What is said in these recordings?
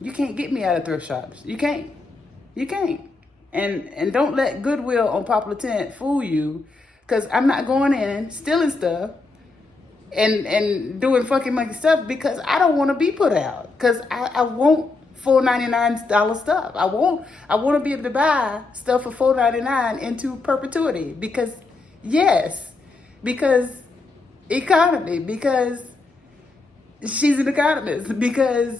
You can't get me out of thrift shops. You can't. You can't. And don't let Goodwill on Popular Tent fool you, because I'm not going in stealing stuff and doing fucking monkey stuff because I don't want to be put out. Because I want $4.99 stuff. I want to be able to buy stuff for $4.99 into perpetuity. Because because economy, because she's an economist, because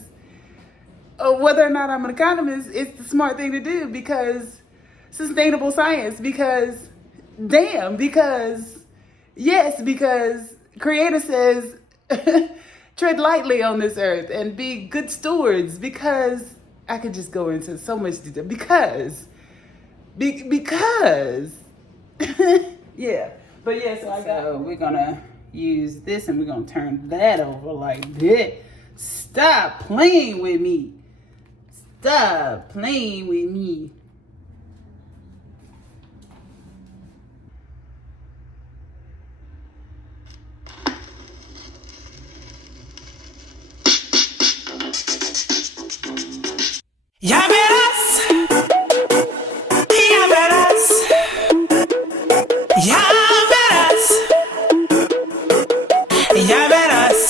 whether or not I'm an economist, it's the smart thing to do, because sustainable science, because Creator says tread lightly on this earth and be good stewards, because I could just go into so much detail, because yeah. But yeah, so we're gonna use this and we're gonna turn that over like that. Stop playing with me. Stop playing with me. Ya verás, ya verás, ya verás, ya verás.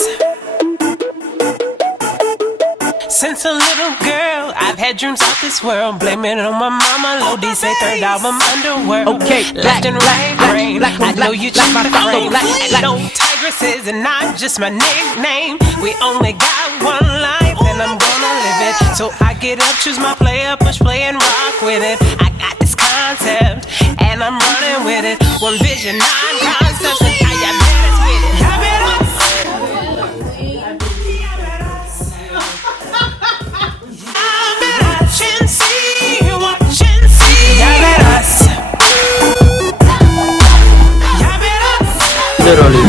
Since a little girl, I've had dreams of this world. Blaming it on my mama, Lodi say third album underworld. Okay, left and right brain. I know you just my frame. No Tigresses and not just my nickname. We only got one life and I'm gonna live it. So I get up, choose my player, push play and rock with it. I got this concept and I'm running with it. One vision, 9 concepts, and how ya better with it. Ya verás. Literally.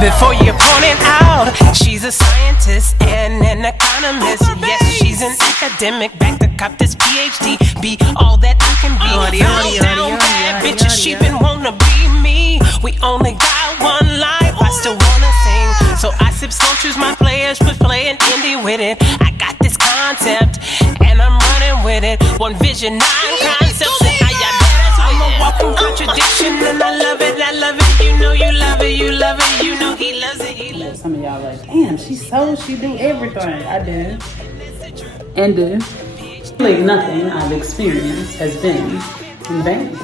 Before you're pointing out, she's a scientist and an economist. Yes, she's an academic, back to cop this PhD. Be all that I can be. Down bad bitches, she been wanna be me. We only got one life, I still wanna sing. So I sip slow, choose my players, push play and indie with it. I got this concept and I'm running with it. One vision, 9 concepts, and I got I'm a walking contradiction and I love it, I love it. You know you love it, you love it, you know he loves it, he loves it. Some of y'all like, damn, she do everything. I do. And do. Really nothing I've experienced has been in vain.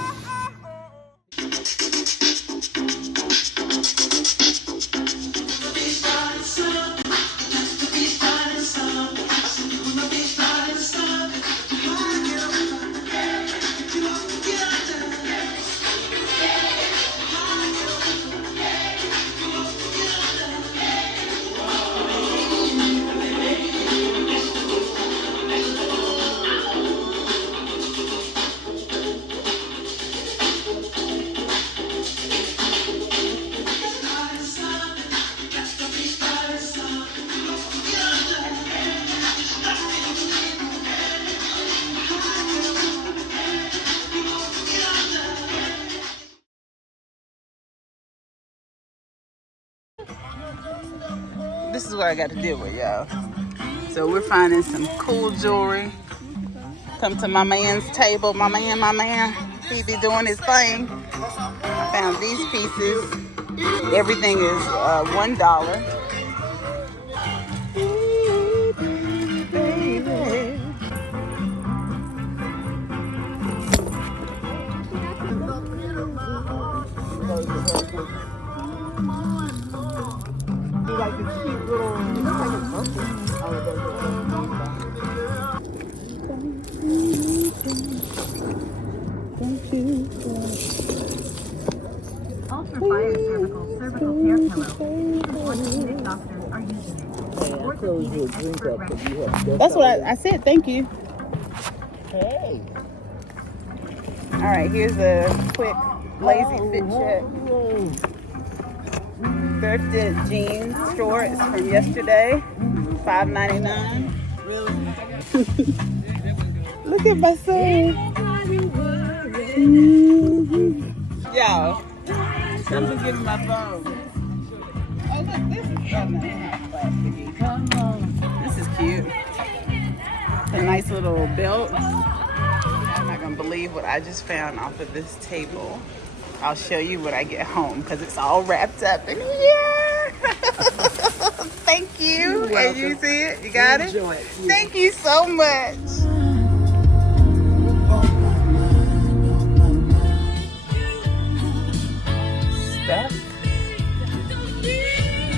This is what I got to deal with, y'all. So we're finding some cool jewelry. Come to my man's table. My man, he be doing his thing. I found these pieces. Everything is $1. Like the cute little, it looks like a monkey. Ultra-fire cervical care pillow. Orthopedic doctors are using it. Orthopedic expert recommends. That's what I said. Thank you. Hey. All right, here's a quick lazy fit check. Thrifted jeans shorts from yesterday, $5.99. Really? Look at my son. Yo, someone's giving my phone. Oh, look, this is plasticky. Come on. This is cute. A nice little belt. I'm not gonna believe what I just found off of this table. I'll show you when I get home because it's all wrapped up in here. Thank you. And you see it? You got it? Enjoy it. Thank you so much. Stuff.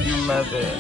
I love it.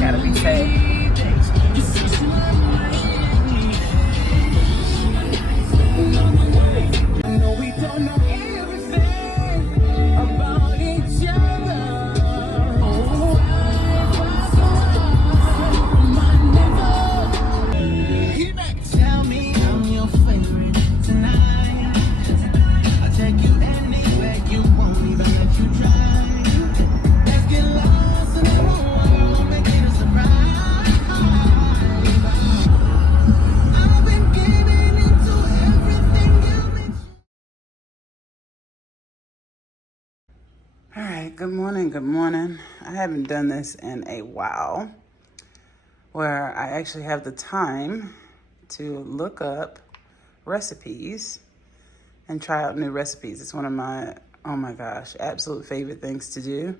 Gotta be safe. All right, good morning, good morning. I haven't done this in a while where I actually have the time to look up recipes and try out new recipes. It's one of my, oh my gosh, absolute favorite things to do.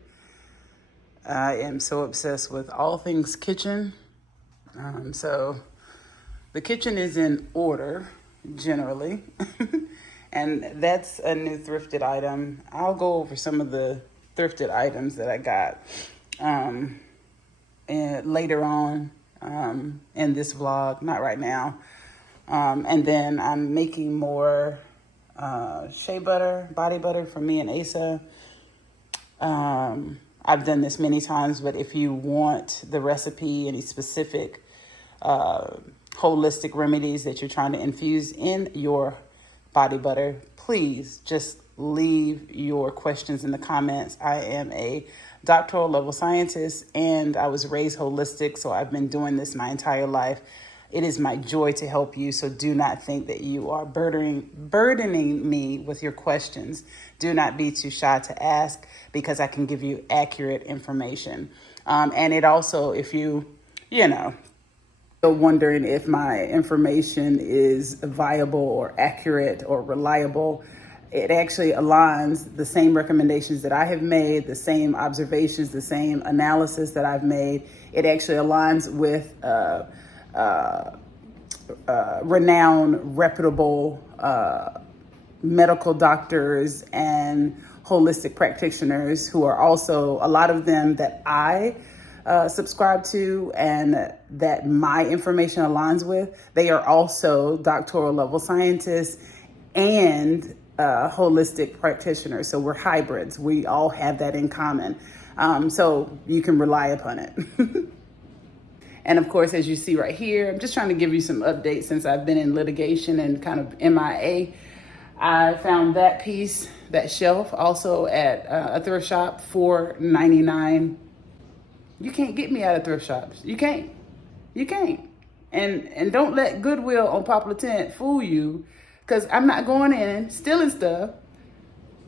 I am so obsessed with all things kitchen. So the kitchen is in order generally. And that's a new thrifted item. I'll go over some of the thrifted items that I got and later on in this vlog, not right now. And then I'm making more shea butter, body butter for me and Asa. I've done this many times, but if you want the recipe, any specific holistic remedies that you're trying to infuse in your body butter, please just leave your questions in the comments. I am a doctoral level scientist and I was raised holistic, so I've been doing this my entire life. It is my joy to help you, so do not think that you are burdening me with your questions. Do not be too shy to ask because I can give you accurate information. And it also, if you're wondering if my information is viable or accurate or reliable, it actually aligns the same recommendations that I have made, the same observations, the same analysis that I've made. It actually aligns with renowned, reputable medical doctors and holistic practitioners who are also, a lot of them that I subscribe to and that my information aligns with. They are also doctoral level scientists and holistic practitioners. So we're hybrids. We all have that in common. So you can rely upon it. And of course, as you see right here, I'm just trying to give you some updates since I've been in litigation and kind of MIA. I found that piece, that shelf, also at a thrift shop for $4.99. You can't get me out of thrift shops. You can't. You can't. And don't let Goodwill on Popular Tent fool you, because I'm not going in stealing stuff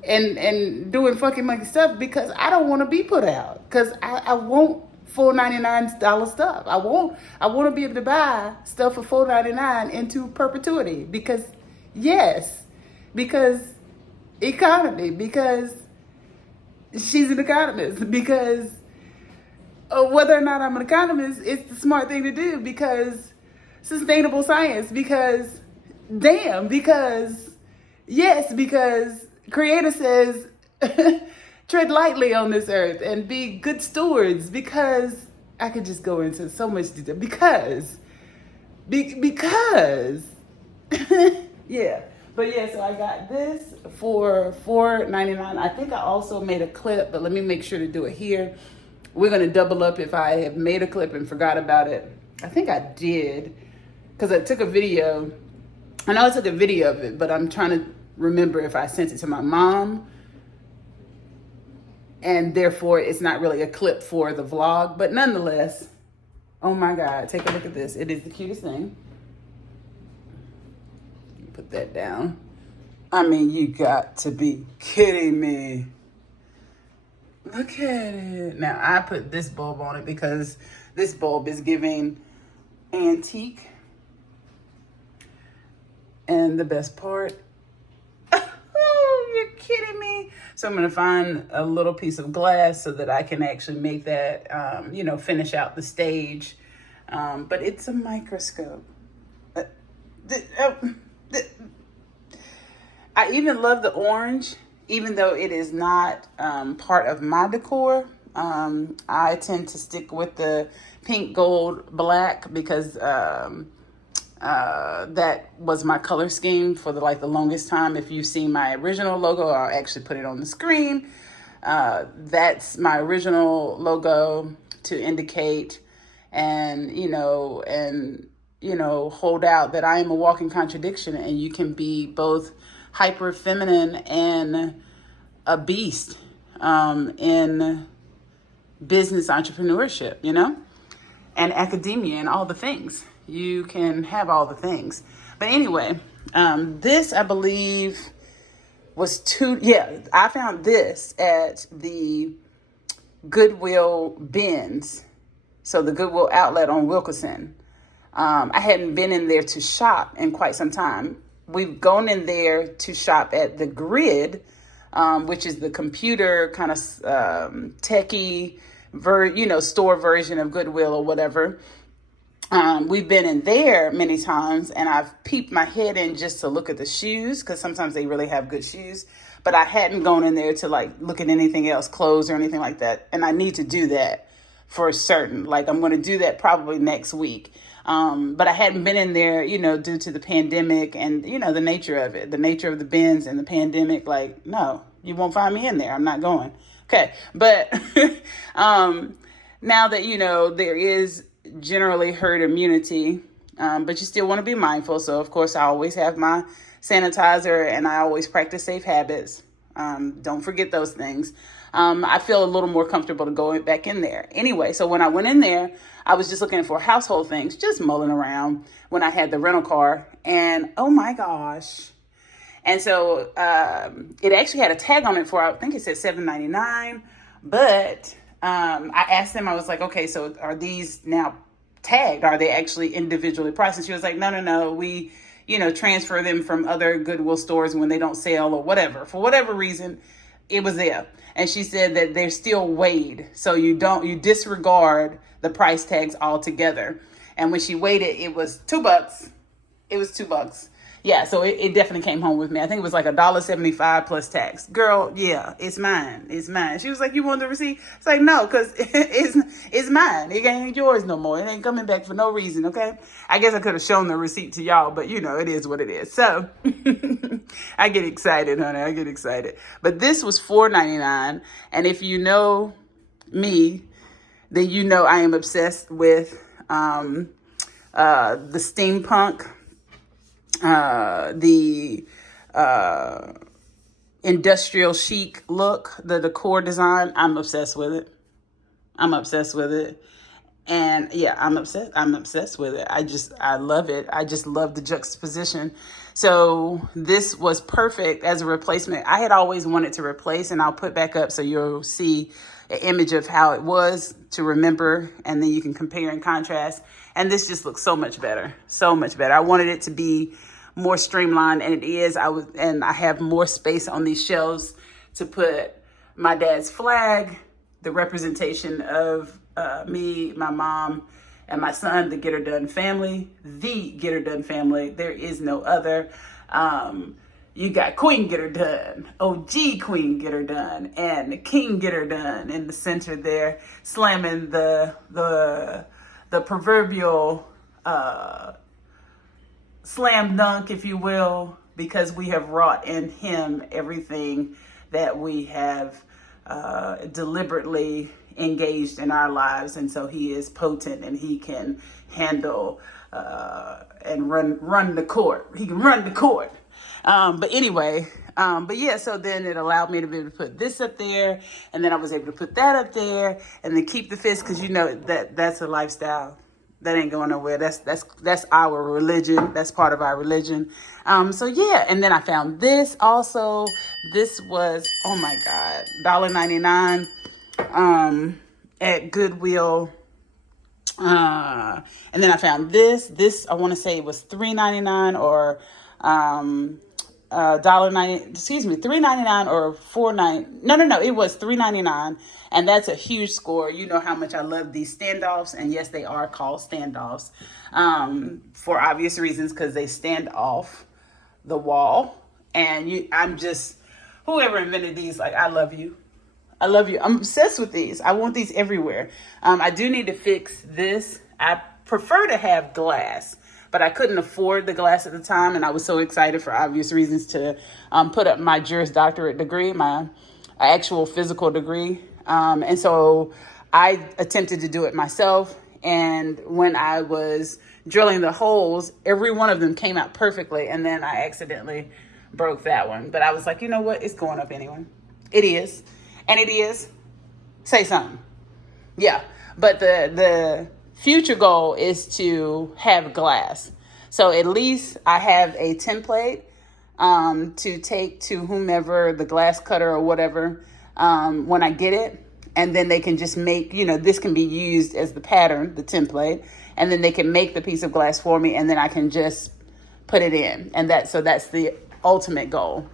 and doing fucking monkey stuff because I don't want to be put out. Because I want $4.99 stuff. I want to be able to buy stuff for $4.99 into perpetuity. Because yes, because economy, because she's an economist, because whether or not I'm an economist, it's the smart thing to do, because sustainable science, because damn, because yes, because Creator says tread lightly on this earth and be good stewards, because I could just go into so much detail, because yeah. But yeah, so I got this for $4.99. I think I also made a clip, but let me make sure to do it here. We're going to double up if I have made a clip and forgot about it. I think I did, because I took a video. I know I took a video of it, but I'm trying to remember if I sent it to my mom. And therefore, it's not really a clip for the vlog. But nonetheless, oh my God, take a look at this. It is the cutest thing. Put that down. I mean, you got to be kidding me. Look at it. Now, I put this bulb on it because this bulb is giving antique. And the best part, oh, you're kidding me. So I'm going to find a little piece of glass so that I can actually make that, finish out the stage. But it's a microscope. I even love the orange, even though it is not part of my decor. I tend to stick with the pink, gold, black because that was my color scheme for the longest time. If you've seen my original logo, I'll actually put it on the screen. That's my original logo to indicate and hold out that I am a walking contradiction, and you can be both hyper feminine and a beast in business entrepreneurship, and academia and all the things. You can have all the things. But anyway, this I believe was I found this at the Goodwill bins. So the Goodwill outlet on Wilkerson. I hadn't been in there to shop in quite some time. We've gone in there to shop at the Grid, which is the computer kind of techie, store version of Goodwill or whatever. We've been in there many times, and I've peeped my head in just to look at the shoes, because sometimes they really have good shoes. But I hadn't gone in there to look at anything else, clothes or anything like that. And I need to do that for certain. I'm going to do that probably next week. But I hadn't been in there, due to the pandemic and, the nature of it, the nature of the bins and the pandemic. No, you won't find me in there. I'm not going. Okay. But now that, there is generally herd immunity, but you still want to be mindful. So, of course, I always have my sanitizer and I always practice safe habits. Don't forget those things. I feel a little more comfortable to go back in there. Anyway, so when I went in there, I was just looking for household things, just mulling around when I had the rental car. And oh my gosh. And so it actually had a tag on it for, I think it said $7.99. But I asked them, I was like, okay, so are these now tagged? Are they actually individually priced? And she was like, no. We, transfer them from other Goodwill stores when they don't sell or whatever. For whatever reason, it was there. And she said that they're still weighed. So you disregard the price tags altogether. And when she weighed it, it was $2. It was $2. Yeah, so it definitely came home with me. I think it was $1.75 plus tax. Girl, yeah, it's mine. It's mine. She was like, you want the receipt? It's like, no, because it's mine. It ain't yours no more. It ain't coming back for no reason, okay? I guess I could have shown the receipt to y'all, but it is what it is. So I get excited, honey. I get excited. But this was $4.99. And if you know me, then you know I am obsessed with the steampunk, the industrial chic look, the decor design. I'm obsessed with it. I'm obsessed with it. And yeah, I'm obsessed with it. I love it. I just love the juxtaposition. So this was perfect as a replacement. I had always wanted to replace, and I'll put back up so you'll see an image of how it was to remember, and then you can compare and contrast. And this just looks so much better. So much better. I wanted it to be more streamlined, and it is. I have more space on these shelves to put my dad's flag, the representation of me, my mom, and my son, the Get Her Done family, the Get Her Done family. There is no other. You got Queen Get Her Done, OG Queen Get Her Done, and the King Get Her Done in the center there, slamming the proverbial slam dunk, if you will, because we have wrought in him everything that we have deliberately engaged in our lives. And so he is potent, and he can handle and run the court. He can run the court. But yeah, so then it allowed me to be able to put this up there, and then I was able to put that up there, and then keep the fist, because you know that's a lifestyle. That ain't going nowhere. That's our religion. That's part of our religion. So yeah, and then I found this also. This was, oh my God, $1.99 at Goodwill. And then I found this. This, I want to say it was $3.99 or $3.99 or $4.99. No, it was $3.99, and that's a huge score. You know how much I love these standoffs, and yes, they are called standoffs for obvious reasons, because they stand off the wall. And I'm just, whoever invented these, like, I love you. I love you. I'm obsessed with these. I want these everywhere. I do need to fix this. I prefer to have glass, but I couldn't afford the glass at the time, and I was so excited for obvious reasons to put up my Juris Doctorate degree, my actual physical degree. And so I attempted to do it myself, and when I was drilling the holes, every one of them came out perfectly, and then I accidentally broke that one. But I was like, you know what? It's going up anyway. It is. And it is. Say something. Yeah. But the future goal is to have glass. So at least I have a template to take to whomever, the glass cutter or whatever, when I get it. And then they can just make, this can be used as the pattern, the template. And then they can make the piece of glass for me, and then I can just put it in. And that's the ultimate goal.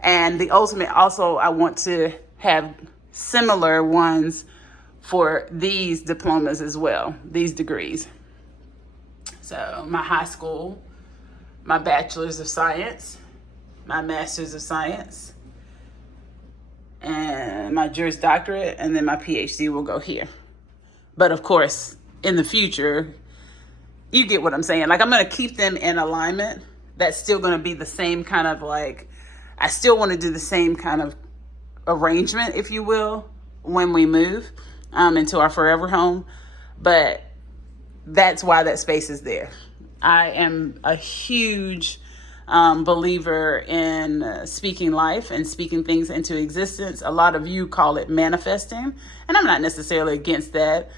And the ultimate also, I want to have similar ones for these diplomas as well, these degrees. So my high school, my bachelor's of science, my master's of science, and my Juris Doctorate, and then my PhD will go here. But of course, in the future, you get what I'm saying. Like, I'm going to keep them in alignment. That's still going to be the same kind of, like, I still want to do the same kind of arrangement, if you will, when we move into our forever home. But that's why that space is there. I am a huge believer in speaking life and speaking things into existence. A lot of you call it manifesting, and I'm not necessarily against that,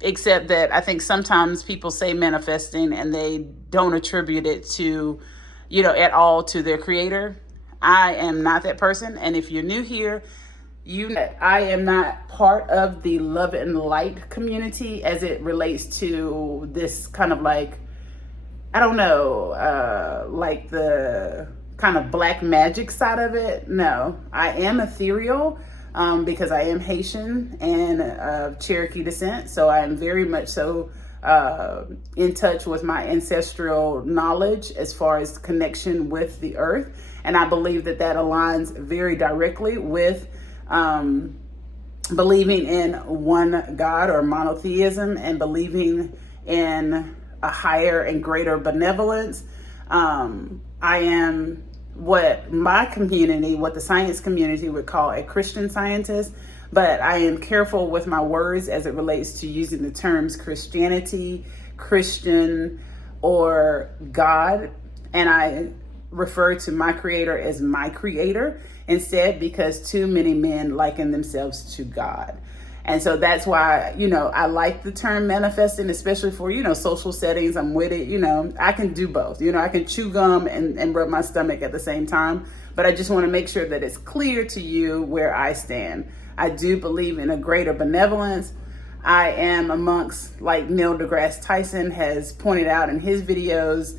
except that I think sometimes people say manifesting and they don't attribute it to, at all to their creator. I am not that person. And if you're new here, I am not part of the love and light community as it relates to this kind of like, I don't know, like the kind of black magic side of it. No, I am ethereal because I am Haitian and of Cherokee descent. So I am very much so in touch with my ancestral knowledge as far as connection with the earth. And I believe that aligns very directly with believing in one God or monotheism, and believing in a higher and greater benevolence. I am what my community, what the science community would call a Christian scientist, but I am careful with my words as it relates to using the terms Christianity, Christian, or God. And I refer to my creator as my creator instead, because too many men liken themselves to God. And so that's why, I like the term manifesting, especially for, social settings. I'm with it. I can do both. I can chew gum and rub my stomach at the same time. But I just want to make sure that it's clear to you where I stand. I do believe in a greater benevolence. I am amongst, like Neil deGrasse Tyson has pointed out in his videos,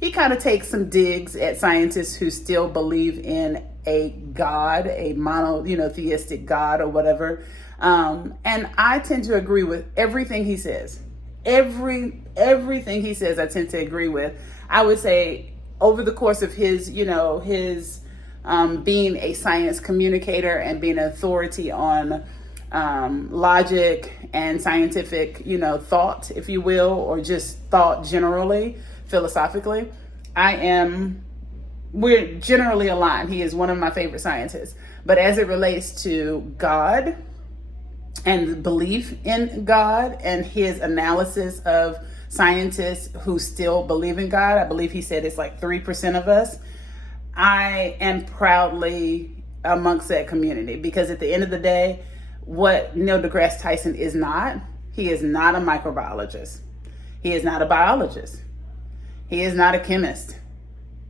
he kind of takes some digs at scientists who still believe in a God, a monotheistic God or whatever. And I tend to agree with everything he says. Everything he says, I tend to agree with. I would say over the course of his being a science communicator and being an authority on logic and scientific, thought, if you will, or just thought generally, philosophically, we're generally aligned. He is one of my favorite scientists. But as it relates to God and belief in God and his analysis of scientists who still believe in God, I believe he said it's like 3% of us, I am proudly amongst that community, because at the end of the day, what Neil deGrasse Tyson is not, he is not a microbiologist. He is not a biologist. He is not a chemist.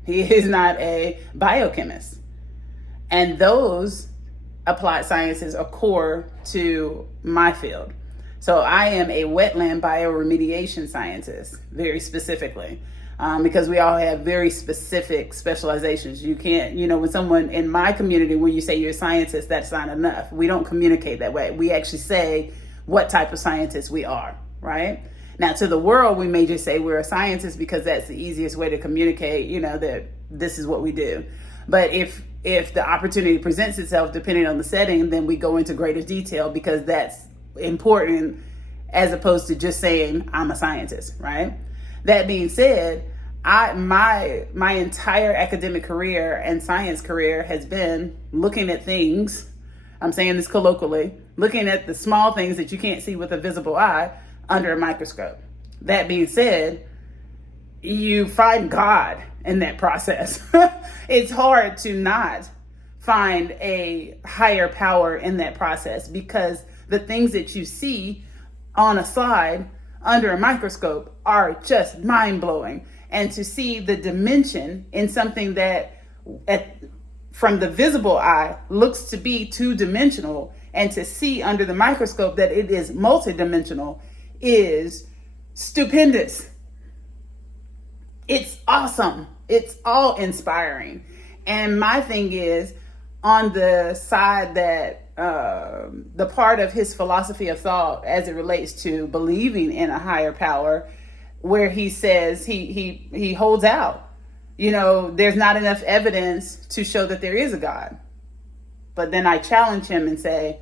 He is not a biochemist. And those applied sciences are core to my field. So I am a wetland bioremediation scientist, very specifically, because we all have very specific specializations. You can't, when someone in my community, when you say you're a scientist, that's not enough. We don't communicate that way. We actually say what type of scientist we are, right? Now, to the world, we may just say we're a scientist because that's the easiest way to communicate, that this is what we do. But if the opportunity presents itself, depending on the setting, then we go into greater detail, because that's important, as opposed to just saying I'm a scientist, right? That being said, my entire academic career and science career has been looking at things, I'm saying this colloquially, looking at the small things that you can't see with a visible eye under a microscope. That being said, you find God in that process. It's hard to not find a higher power in that process, because the things that you see on a slide under a microscope are just mind-blowing. And to see the dimension in something that from the visible eye looks to be two-dimensional, and to see under the microscope that it is multidimensional, is stupendous. It's awesome. It's all inspiring. And my thing is, on the side that the part of his philosophy of thought as it relates to believing in a higher power, where he says he holds out, there's not enough evidence to show that there is a God. But then I challenge him and say,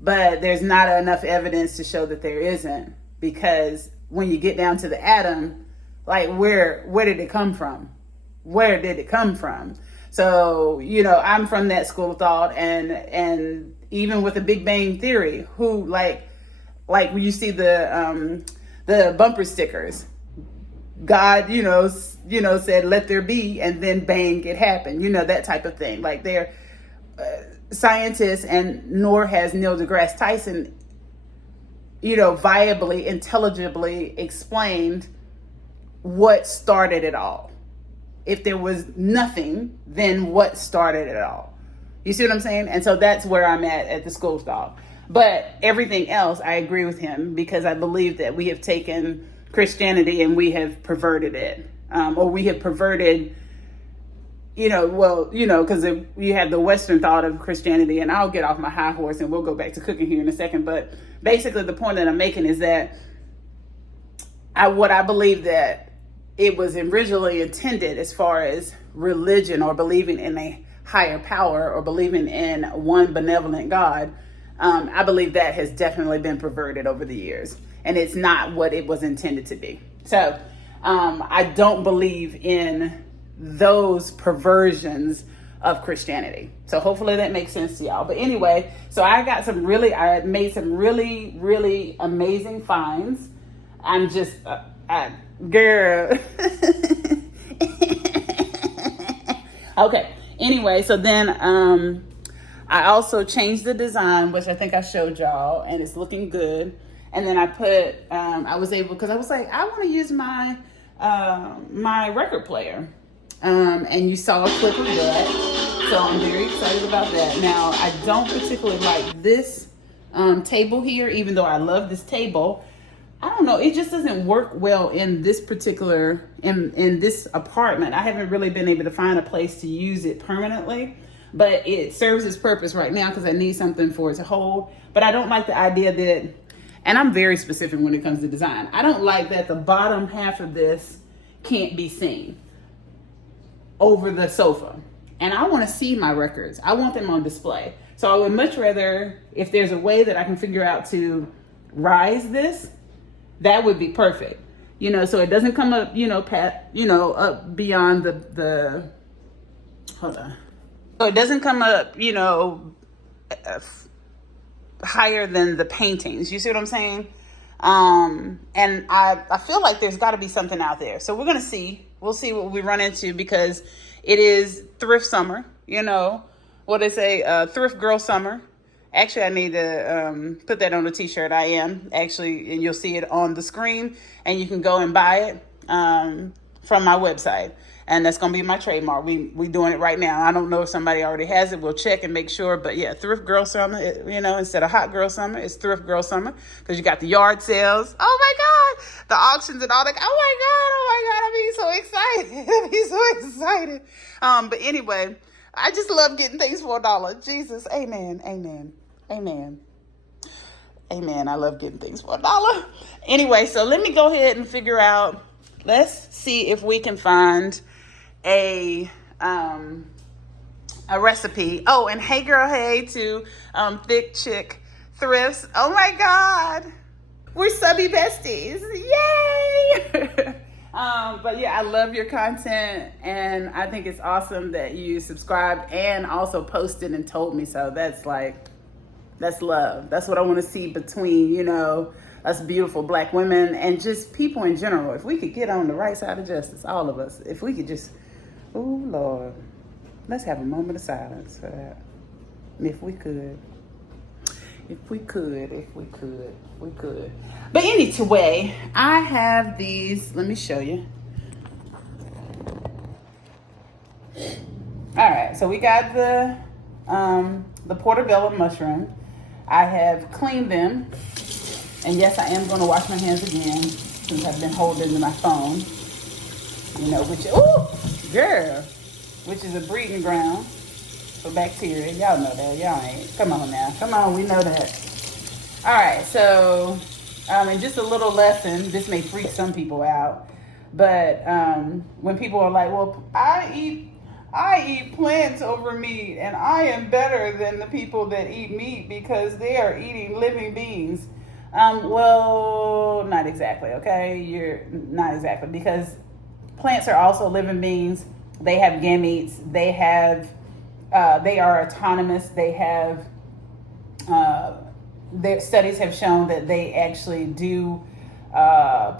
but there's not enough evidence to show that there isn't, because when you get down to the atom, like where did it come from? Where did it come from? So, I'm from that school of thought, and even with the Big Bang Theory, who like when you see the bumper stickers, God, said, let there be, and then bang, it happened, that type of thing. Like they're scientists, and nor has Neil deGrasse Tyson, viably, intelligibly explained what started it all. If there was nothing, then what started it all? You see what I'm saying? And so that's where I'm at the school of thought. But everything else, I agree with him, because I believe that we have taken Christianity and we have perverted it. Or we have perverted, because you have the Western thought of Christianity, and I'll get off my high horse and we'll go back to cooking here in a second. But basically the point that I'm making is that what I believe that it was originally intended as far as religion, or believing in a higher power, or believing in one benevolent God, I believe that has definitely been perverted over the years, and it's not what it was intended to be. So I don't believe in those perversions of Christianity. So hopefully that makes sense to y'all. But anyway, so I made some really, really amazing finds. I'm just, girl. Okay. Anyway, so then I also changed the design, which I think I showed y'all, and it's looking good. And then I put, I was like, I want to use my my record player. And you saw a clip of that. So I'm very excited about that. Now, I don't particularly like this table here, even though I love this table. I don't know, it just doesn't work well in this particular, in this apartment. I haven't really been able to find a place to use it permanently, but it serves its purpose right now because I need something for it to hold. But I don't like the idea that, and I'm very specific when it comes to design, I don't like that the bottom half of this can't be seen over the sofa. And I want to see my records. I want them on display. So I would much rather, if there's a way that I can figure out to rise this, that would be perfect. You know, so it doesn't come up, up beyond the hold on. So it doesn't come up, higher than the paintings. You see what I'm saying? And I feel like there's got to be something out there. So we're going to see. We'll see what we run into because it is thrift summer. You know what they say, thrift girl summer. Actually, I need to put that on a t-shirt. I am actually, and you'll see it on the screen, and you can go and buy it from my website. And that's going to be my trademark. We doing it right now. I don't know if somebody already has it. We'll check and make sure. But yeah, thrift girl summer, instead of hot girl summer, it's thrift girl summer. Because you got the yard sales. Oh my God. The auctions and all that. Oh my God. I'm being so excited. But anyway, I just love getting things for $1. Jesus. Amen. Amen. Amen. Amen. I love getting things for $1. Anyway, so let me go ahead and figure out. Let's see if we can find a recipe. Oh, and hey girl, hey to Thick Chick Thrifts. Oh my God, we're subby besties. Yay! But yeah, I love your content, and I think it's awesome that you subscribed and also posted and told me so. That's love. That's what I want to see between, us beautiful Black women and just people in general. If we could get on the right side of justice, all of us, if we could just, oh Lord, let's have a moment of silence for that. If we could. But anyway, I have these, let me show you. All right, so we got the portobello mushroom. I have cleaned them. And yes, I am going to wash my hands again since I've been holding my phone. Which is a breeding ground for bacteria. Y'all know that. Y'all ain't. Come on now. Come on, we know that. All right, so, and just a little lesson. This may freak some people out. But when people are like, well, I eat plants over meat, and I am better than the people that eat meat because they are eating living beings. Well, not exactly, okay? You're not exactly, because plants are also living beings. They have gametes. They are autonomous. They have, their studies have shown that they actually do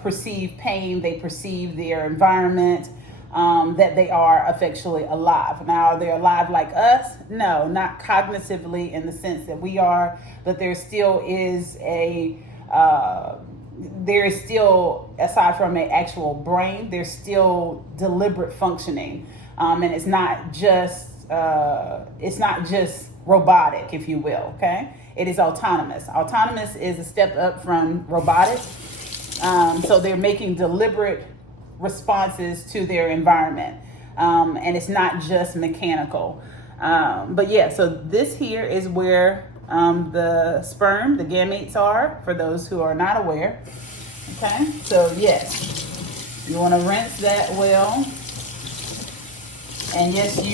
perceive pain. They perceive their environment, that they are effectually alive. Now, are they alive like us? No, not cognitively in the sense that we are, but there still is aside from an actual brain, there's still deliberate functioning. And it's not just robotic, if you will, okay? It is autonomous. Autonomous is a step up from robotic. So they're making deliberate responses to their environment. And it's not just mechanical. But yeah, so this here is where the sperm, the gametes are, for those who are not aware. Okay, so yes, you want to rinse that well. And yes,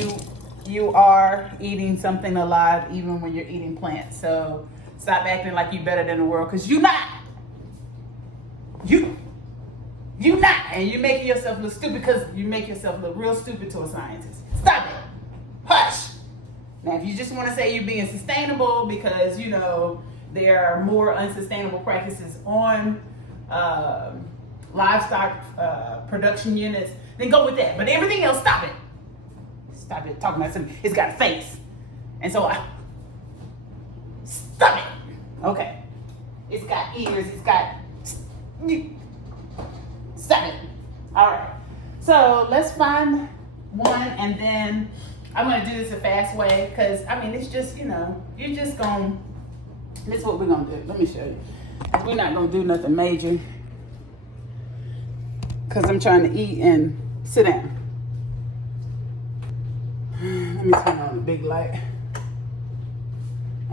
you are eating something alive even when you're eating plants. So stop acting like you're better than the world, because you're not. You not. And you're making yourself look stupid because you make yourself look real stupid to a scientist. Stop it. Hush. Now, if you just want to say you're being sustainable because, you know, there are more unsustainable practices on livestock production units, then go with that. But everything else, stop it. Stop it talking about something. It's got a face. And so stop it. Okay. It's got ears. It's got... Stop it. All right. So let's find one, and then I'm going to do this a fast way because, I mean, it's just, you know, you're just going to... This is what we're going to do. Let me show you. We're not going to do nothing major because I'm trying to eat and sit down. Let me turn on the big light.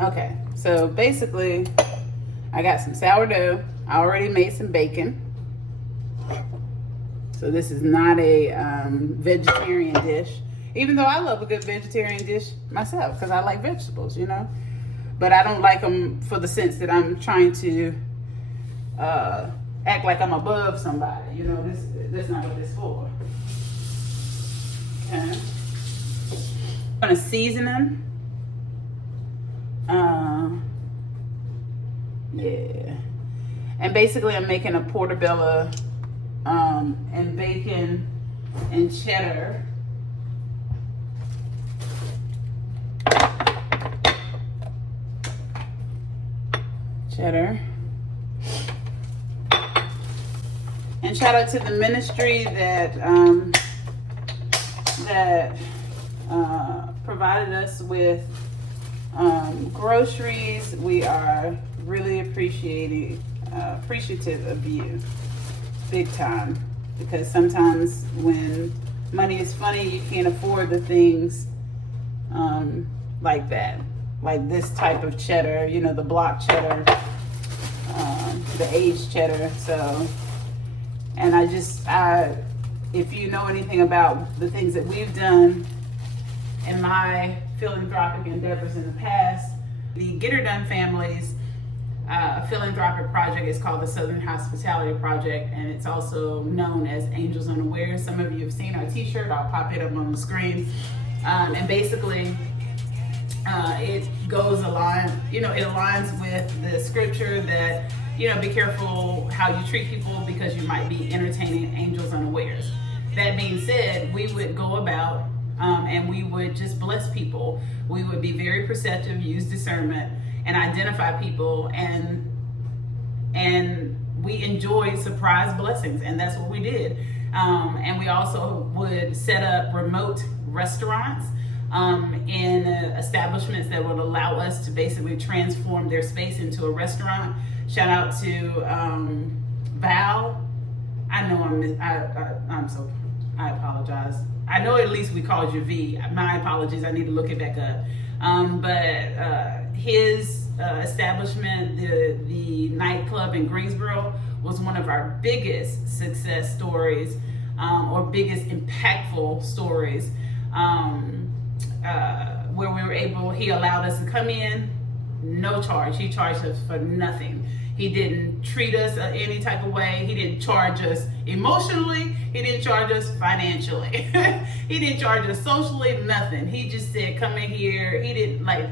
Okay, so basically, I got some sourdough. I already made some bacon. So this is not a vegetarian dish, even though I love a good vegetarian dish myself because I like vegetables, you know. But I don't like them for the sense that I'm trying to act like I'm above somebody. You know, that's not what this is for. Okay. I'm gonna season them. Yeah. And basically I'm making a portobello and bacon and cheddar. And shout out to the ministry that provided us with groceries. We are really appreciative of you, big time, because sometimes when money is funny, you can't afford the things like that, like this type of cheddar, you know, the block cheddar, the aged cheddar. So, and if you know anything about the things that we've done in my philanthropic endeavors in the past, the Get Her Done family's philanthropic project is called the Southern Hospitality Project, and it's also known as Angels Unaware. Some of you have seen our t-shirt. I'll pop it up on the screen. And basically, it aligns with the scripture that, you know, be careful how you treat people because you might be entertaining angels unawares. That being said, we would go about and we would just bless people. We would be very perceptive, use discernment, and identify people, and we enjoyed surprise blessings, and that's what we did. And we also would set up remote restaurants in establishments that would allow us to basically transform their space into a restaurant. Shout out to Val. I know I apologize. I know at least we called you V. My apologies. I need to look it back up. But his establishment, the nightclub in Greensboro, was one of our biggest success stories, or biggest impactful stories, where we were able, he allowed us to come in, no charge. He charged us for nothing. He didn't treat us any type of way. He didn't charge us emotionally. He didn't charge us financially. He didn't charge us socially, nothing. He just said, come in here. He didn't, like,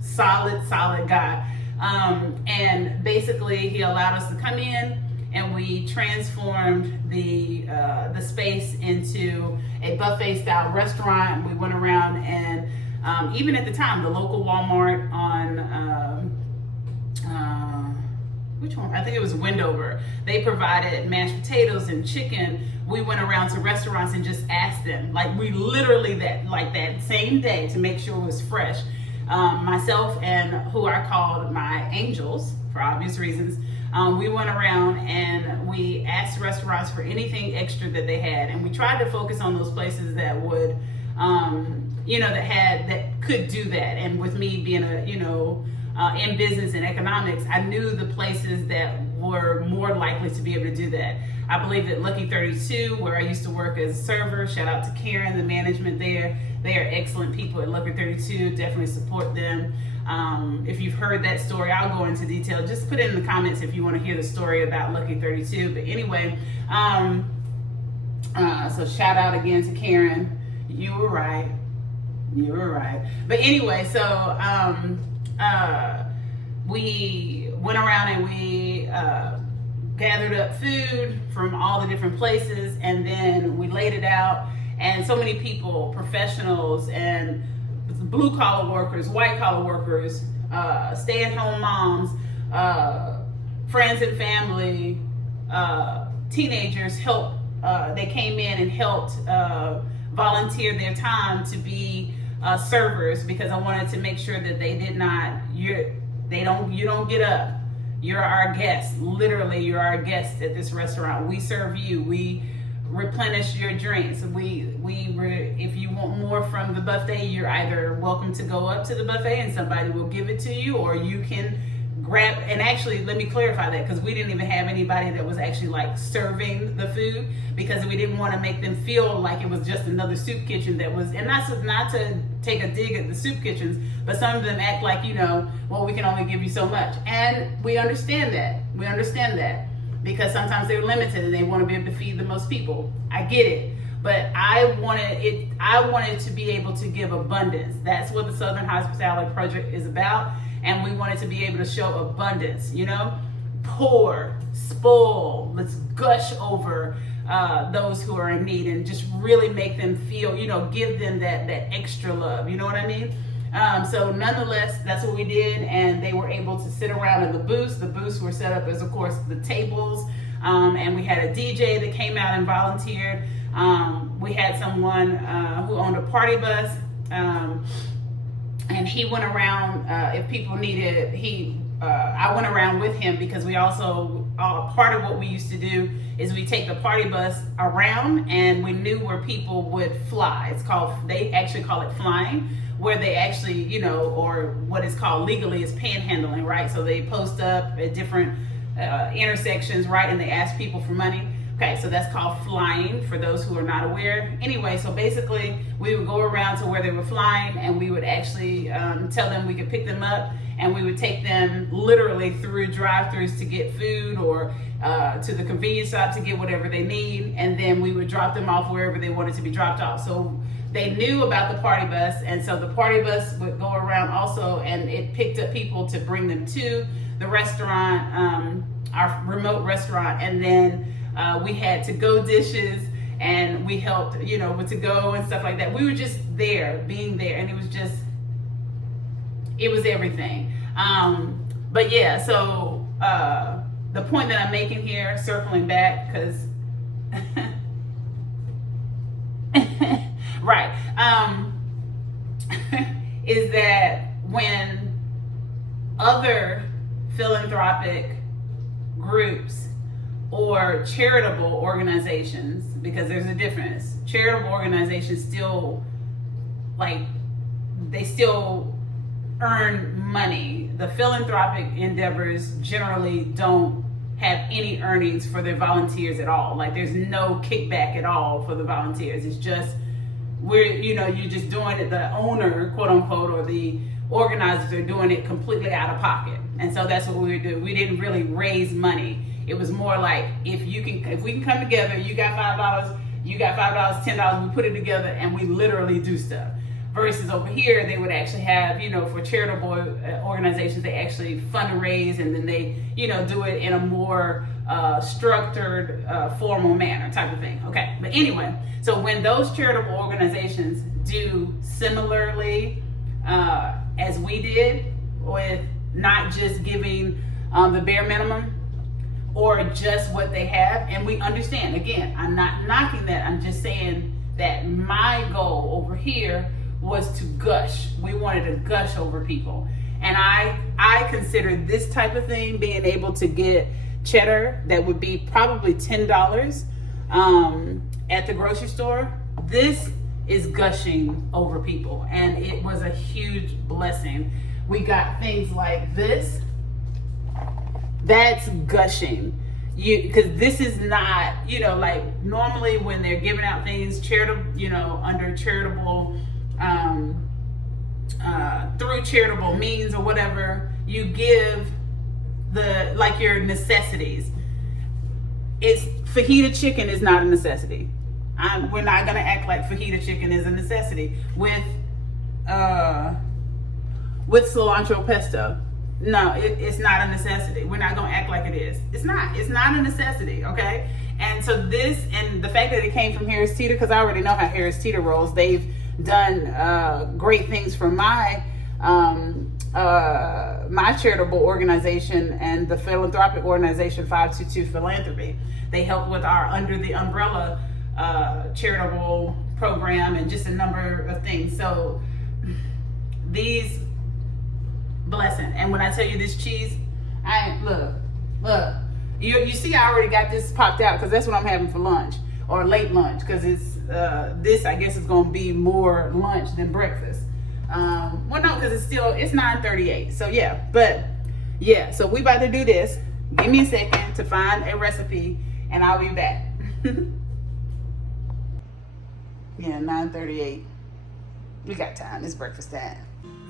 solid guy. And basically he allowed us to come in, and we transformed the space into a buffet style restaurant. We went around and even at the time, the local Walmart on which one? I think it was Wendover. They provided mashed potatoes and chicken. We went around to restaurants and just asked them, like, we literally that same day, to make sure it was fresh. Myself and who I called my angels for obvious reasons, we went around and we asked restaurants for anything extra that they had, and we tried to focus on those places that would, that could do that. And with me being in business and economics, I knew the places that were more likely to be able to do that. I believe that Lucky 32, where I used to work as a server, shout out to Karen, the management there. They are excellent people at Lucky 32. Definitely support them. If you've heard that story, I'll go into detail. Just put it in the comments if you want to hear the story about Lucky 32. But anyway, so shout out again to Karen. You were right. You were right. But anyway, so we went around and we gathered up food from all the different places, and then we laid it out. And so many people, professionals and blue collar workers, white collar workers, stay-at-home moms, friends and family, teenagers helped. They came in and helped volunteer their time to be servers, because I wanted to make sure that they did not. You don't get up. You're our guest. Literally, you're our guest at this restaurant. We serve you. We replenish your drinks. If you want more from the buffet, you're either welcome to go up to the buffet and somebody will give it to you, or you can grab. And actually, let me clarify that, because we didn't even have anybody that was actually like serving the food, because we didn't want to make them feel like it was just another soup kitchen that was. And not to take a dig at the soup kitchens, but some of them act like, well, we can only give you so much, and we understand that. Because sometimes they're limited and they want to be able to feed the most people. I get it. But I wanted to be able to give abundance. That's what the Southern Hospitality Project is about. And we wanted to be able to show abundance, pour, spoil, let's gush over those who are in need, and just really make them feel, give them that extra love. You know what I mean? So nonetheless, that's what we did, and they were able to sit around in the booths. The booths were set up as, of course, the tables, and we had a DJ that came out and volunteered. We had someone who owned a party bus, and he went around if people needed. I went around with him, because we also part of what we used to do is we take the party bus around, and we knew where people would fly. They actually call it flying, where they actually, or what is called legally is panhandling, right? So they post up at different intersections, right? And they ask people for money. Okay, so that's called flying, for those who are not aware. Anyway, so basically we would go around to where they were flying, and we would actually tell them we could pick them up, and we would take them literally through drive-thrus to get food, or to the convenience shop to get whatever they need, and then we would drop them off wherever they wanted to be dropped off. So they knew about the party bus, and so the party bus would go around also, and it picked up people to bring them to the restaurant, our remote restaurant, and then we had to-go dishes, and we helped, with to-go and stuff like that. We were just being there, and it was everything. But yeah, so the point that I'm making here, circling back, because right, is that when other philanthropic groups or charitable organizations, because there's a difference, charitable organizations still, they still earn money. The philanthropic endeavors generally don't have any earnings for their volunteers at all. There's no kickback at all for the volunteers. It's just, you're just doing it, the owner, quote unquote, or the organizers are doing it completely out of pocket. And so that's what we would do. We didn't really raise money. It was more like, if we can come together, you got $5, you got $5, $10, we put it together and we literally do stuff. Versus over here, they would actually have, for charitable organizations, they actually fundraise, and then they, do it in a more structured, formal manner type of thing. Okay, but anyway, so when those charitable organizations do similarly as we did, with not just giving the bare minimum or just what they have, and we understand, again, I'm not knocking that, I'm just saying that my goal over here was to gush. We wanted to gush over people. And I consider this type of thing, being able to get cheddar that would be probably $10 at the grocery store, this is gushing over people. And it was a huge blessing. We got things like this. That's gushing. Because this is not, normally when they're giving out things charitable, under charitable, through charitable means or whatever, you give your necessities. Fajita chicken is not a necessity. We're not gonna act like fajita chicken is a necessity. With with cilantro pesto. No, it's not a necessity. We're not gonna act like it is. It's not a necessity, okay? And so this, and the fact that it came from Harris Teeter, because I already know how Harris Teeter rolls. They've done great things for my my charitable organization and the philanthropic organization 522 Philanthropy. They help with our Under the Umbrella charitable program and just a number of things. So these blessing. And when I tell you this cheese, look. You see, I already got this popped out because that's what I'm having for lunch or late lunch, because it's this, I guess, is going to be more lunch than breakfast. Well, no, because it's 9:38. So yeah, but yeah, so we about to do this. Give me a second to find a recipe and I'll be back. Yeah, 9:38. We got time. It's breakfast time.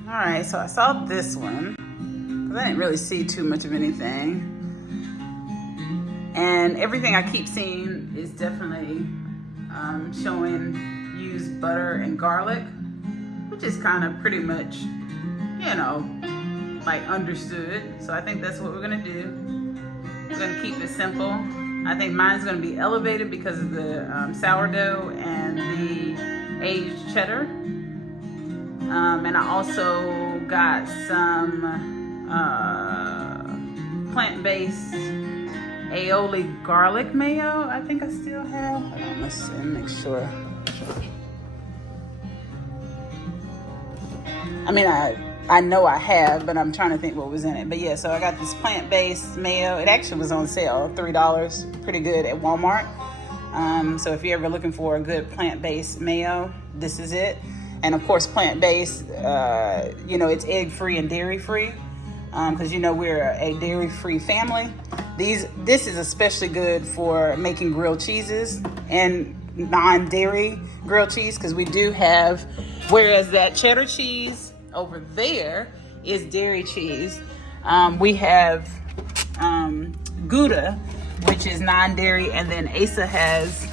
All right, so I saw this one because I didn't really see too much of anything. And everything I keep seeing is definitely showing use butter and garlic, which is kind of pretty much, you know, like understood. So I think that's what we're gonna do. We're gonna keep it simple. I think mine's gonna be elevated because of the sourdough and the aged cheddar. And I also got some plant-based aioli garlic mayo. I think I still have. Hold on, let's see, make sure. I mean, I know I have, but I'm trying to think what was in it. But yeah, so I got this plant-based mayo. It actually was on sale, $3, pretty good at Walmart. So if you're ever looking for a good plant-based mayo, this is it. And of course, plant-based, you know, it's egg-free and dairy-free, because you know we're a dairy-free family. This is especially good for making grilled cheeses and non-dairy grilled cheese, because we do have, whereas that cheddar cheese over there is dairy cheese, we have Gouda, which is non-dairy, and then Asa has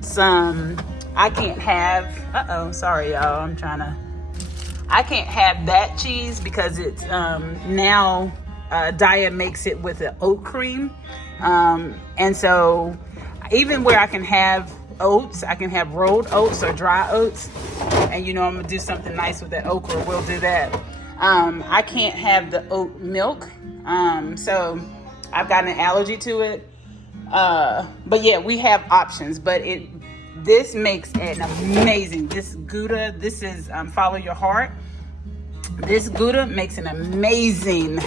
some. I can't have, sorry y'all, I can't have that cheese because it's now Daya makes it with an oat cream. And so even where I can have oats, I can have rolled oats or dry oats. And you know, I'm gonna do something nice with that okra, we'll do that. I can't have the oat milk. So I've got an allergy to it. But yeah, we have options, but this makes an amazing, this Gouda, this is Follow Your Heart. This Gouda makes an amazing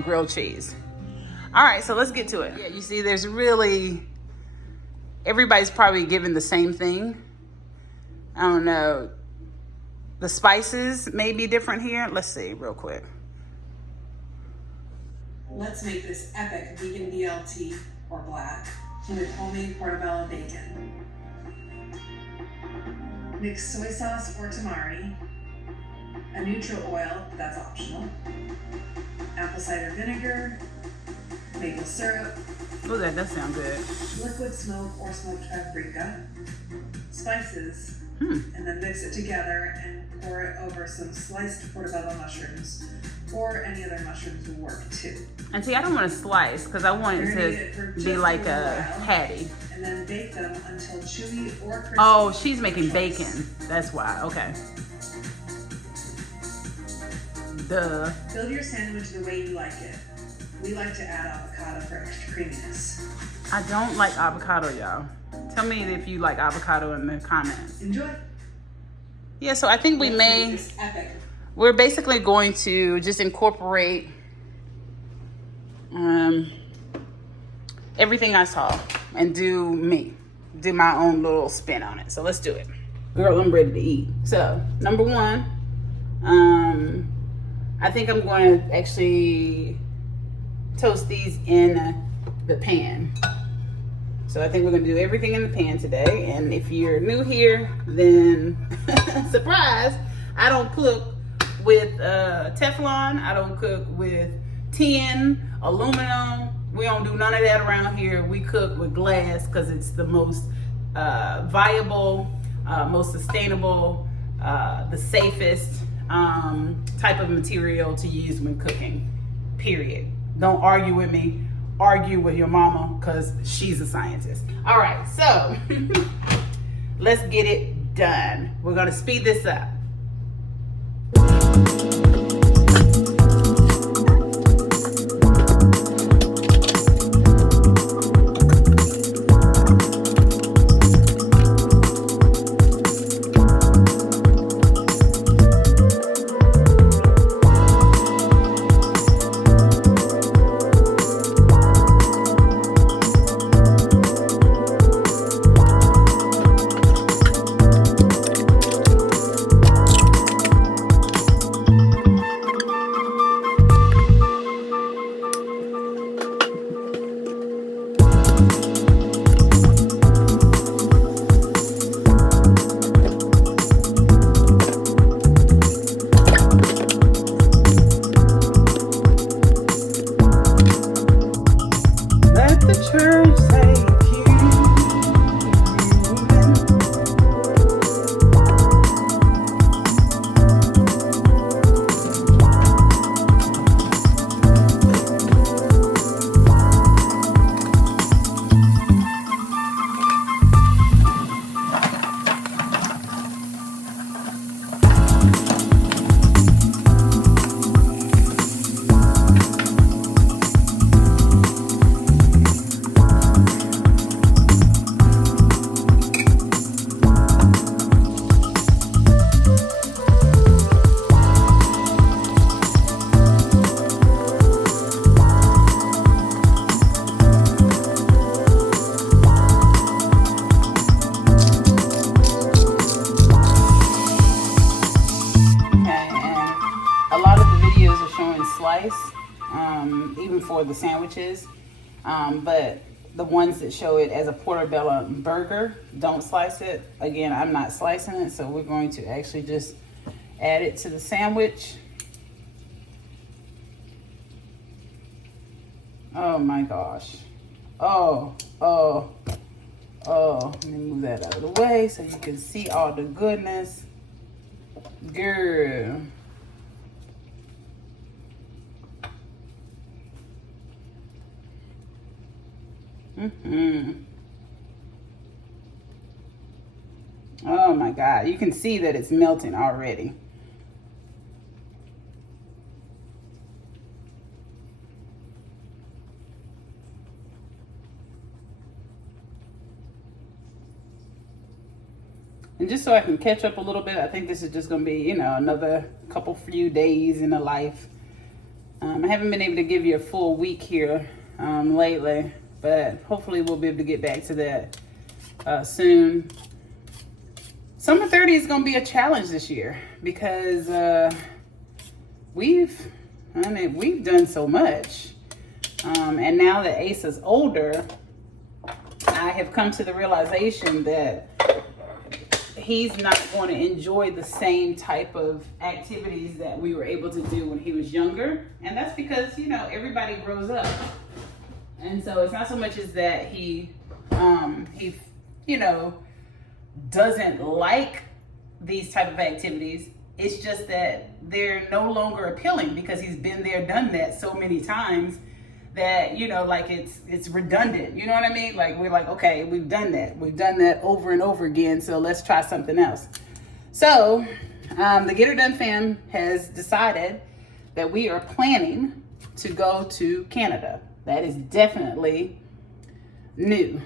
grilled cheese. All right, so let's get to it. Yeah, you see, there's really, everybody's probably given the same thing. I don't know. The spices may be different here. Let's see real quick. Let's make this epic vegan BLT or black with homemade portobello bacon. Mix soy sauce or tamari, a neutral oil, that's optional, apple cider vinegar, maple syrup, Oh, that does sound good. liquid smoke or smoked paprika, spices, and then mix it together and pour it over some sliced portobello mushrooms, or any other mushrooms will work too. And see, I don't want to slice because I want it to be like a patty. And then bake them until chewy or crispy. Oh, she's making bacon. That's why. Okay. Duh. Build your sandwich the way you like it. We like to add avocado for extra creaminess. I don't like avocado, y'all. Tell me if you like avocado in the comments. Enjoy. Yeah, so I think we may. This epic. We're basically going to just incorporate everything I saw and do my own little spin on it. So let's do it. Girl, I'm ready to eat. So number one, I think I'm going to actually toast these in the pan. So I think we're going to do everything in the pan today. And if you're new here, then surprise, I don't cook with Teflon. I don't cook with tin, aluminum. We don't do none of that around here. We cook with glass because it's the most viable, most sustainable the safest type of material to use when cooking, period. Don't argue with me, argue with your mama, because she's a scientist. All right, so let's get it done. We're gonna speed this up. Even for the sandwiches, but the ones that show it as a portobello burger don't slice it. Again, I'm not slicing it, so we're going to actually just add it to the sandwich. Oh my gosh. Let me move that out of the way so you can see all the goodness. Girl. Oh my God, you can see that it's melting already. And just so I can catch up a little bit, I think this is just gonna be, you know, another few days in the life. I haven't been able to give you a full week here lately, but hopefully we'll be able to get back to that soon. Summer 30 is gonna be a challenge this year because we've done so much. And now that Asa's older, I have come to the realization that he's not going to enjoy the same type of activities that we were able to do when he was younger. And that's because, you know, everybody grows up. And so it's not so much as that he you know, doesn't like these type of activities. It's just that they're no longer appealing because he's been there, done that so many times that, you know, like it's redundant. You know what I mean? Like we're like, okay, we've done that over and over again, so let's try something else. So the Get Her Done fam has decided that we are planning to go to Canada. That is definitely new.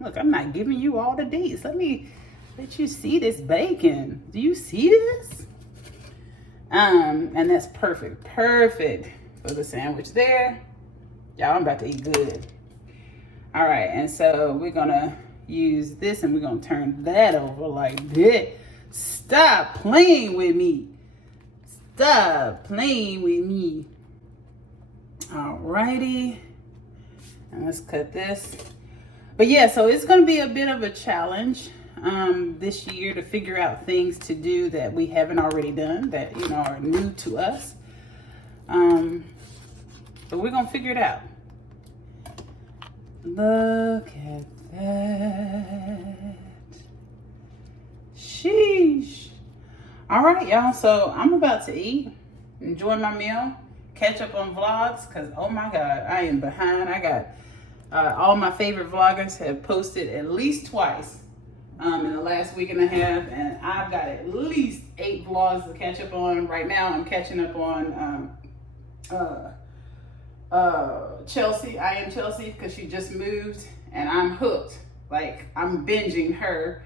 Look, I'm not giving you all the dates. Let me let you see this bacon. Do you see this? And that's perfect for the sandwich there. Y'all, I'm about to eat good. All right, and so we're gonna use this and we're gonna turn that over like that. Stop playing with me. Stop playing with me. All righty, and let's cut this. But yeah, so it's gonna be a bit of a challenge this year to figure out things to do that we haven't already done, that, you know, are new to us. But we're gonna figure it out. Look at that. Sheesh. All right, y'all. So I'm about to eat, enjoy my meal, catch up on vlogs, because oh my God, I am behind. I got all my favorite vloggers have posted at least twice in the last week and a half, and I've got at least 8 vlogs to catch up on. Right now, I'm catching up on Chelsea. I am Chelsea, because she just moved, and I'm hooked. Like, I'm binging her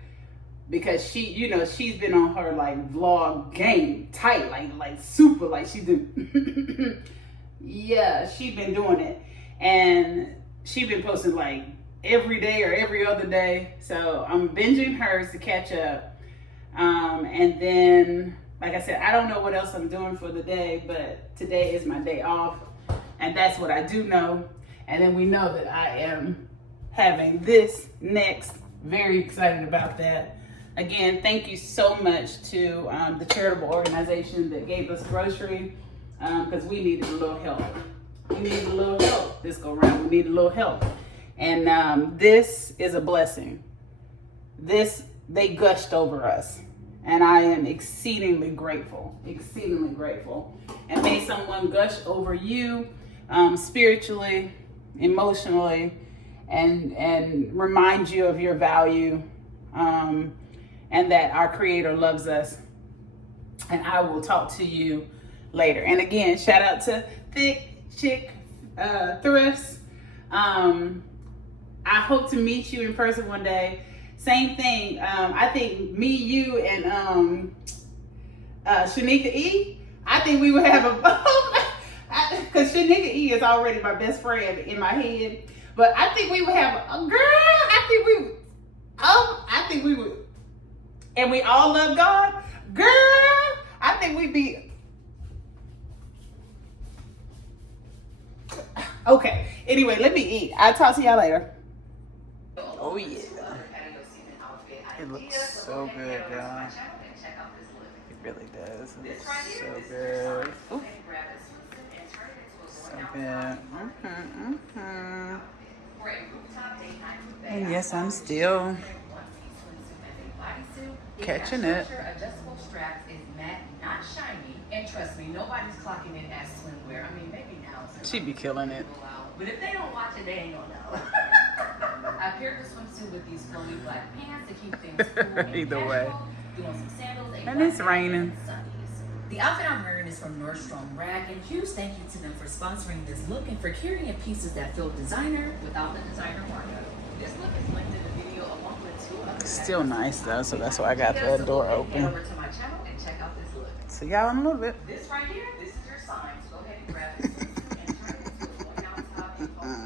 because she, you know, she's been on her like vlog game tight, like super, like she do. Yeah, she's been doing it, and she's been posting like every day or every other day. So I'm binging hers to catch up. And then, like I said, I don't know what else I'm doing for the day, but today is my day off, and that's what I do know. And then we know that I am having this next. Very excited about that. Again, thank you so much to the charitable organization that gave us grocery, because we needed a little help. We needed a little help this go round. We needed a little help. And this is a blessing. They gushed over us. And I am exceedingly grateful. And may someone gush over you spiritually, emotionally, and remind you of your value, and that our Creator loves us. And I will talk to you later. And again, shout out to Thick Chick Thrifts. I hope to meet you in person one day. Same thing. I think me, you, and Shanika E. I think we would have a because Shanika E is already my best friend in my head. But I think we would have a girl. I think we would. And we all love God. Girl, I think we'd be. Okay. Anyway, let me eat. I'll talk to y'all later. Oh, yeah. It looks so good, y'all. It really does. It looks so good. Ooh. So good. And yes, I'm still catching it. Adjustable straps is matte, not shiny, and trust me, nobody's clocking in as swimwear. I mean, maybe now. She be killing it. But if they don't watch it, they ain't gonna know. I paired the swimsuit with these flowy black pants to keep things cool and Either casual. way. Doing some sandals And it's raining. The outfit I'm wearing is from Nordstrom Rack, and huge thank you to them for sponsoring this look and for curating pieces that feel designer without the designer markup. This look is linked in the video along with 2 other. Still nice though, so that's why I got that door Head open. over to my channel and check out this look. See y'all in a little bit. This right here, this is your sign. So go ahead and grab this swimsuit and turn it into a one-down top and focus.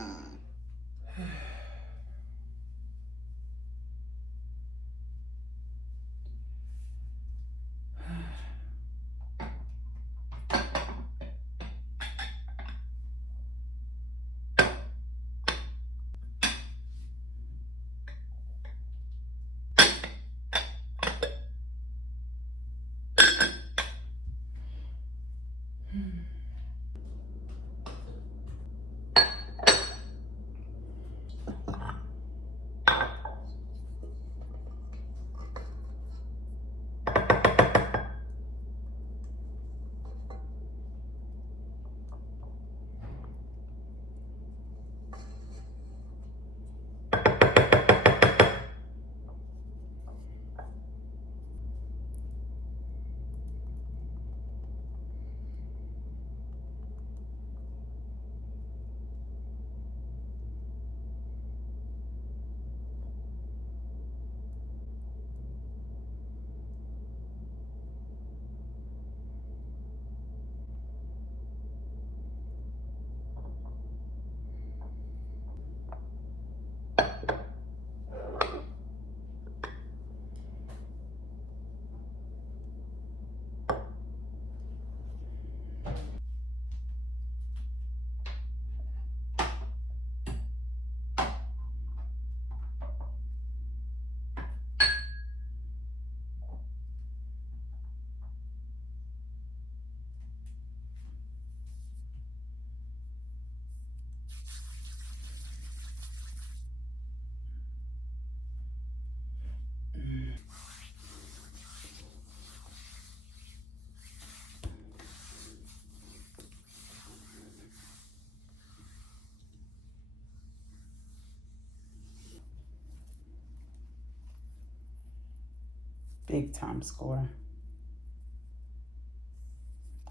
big time score.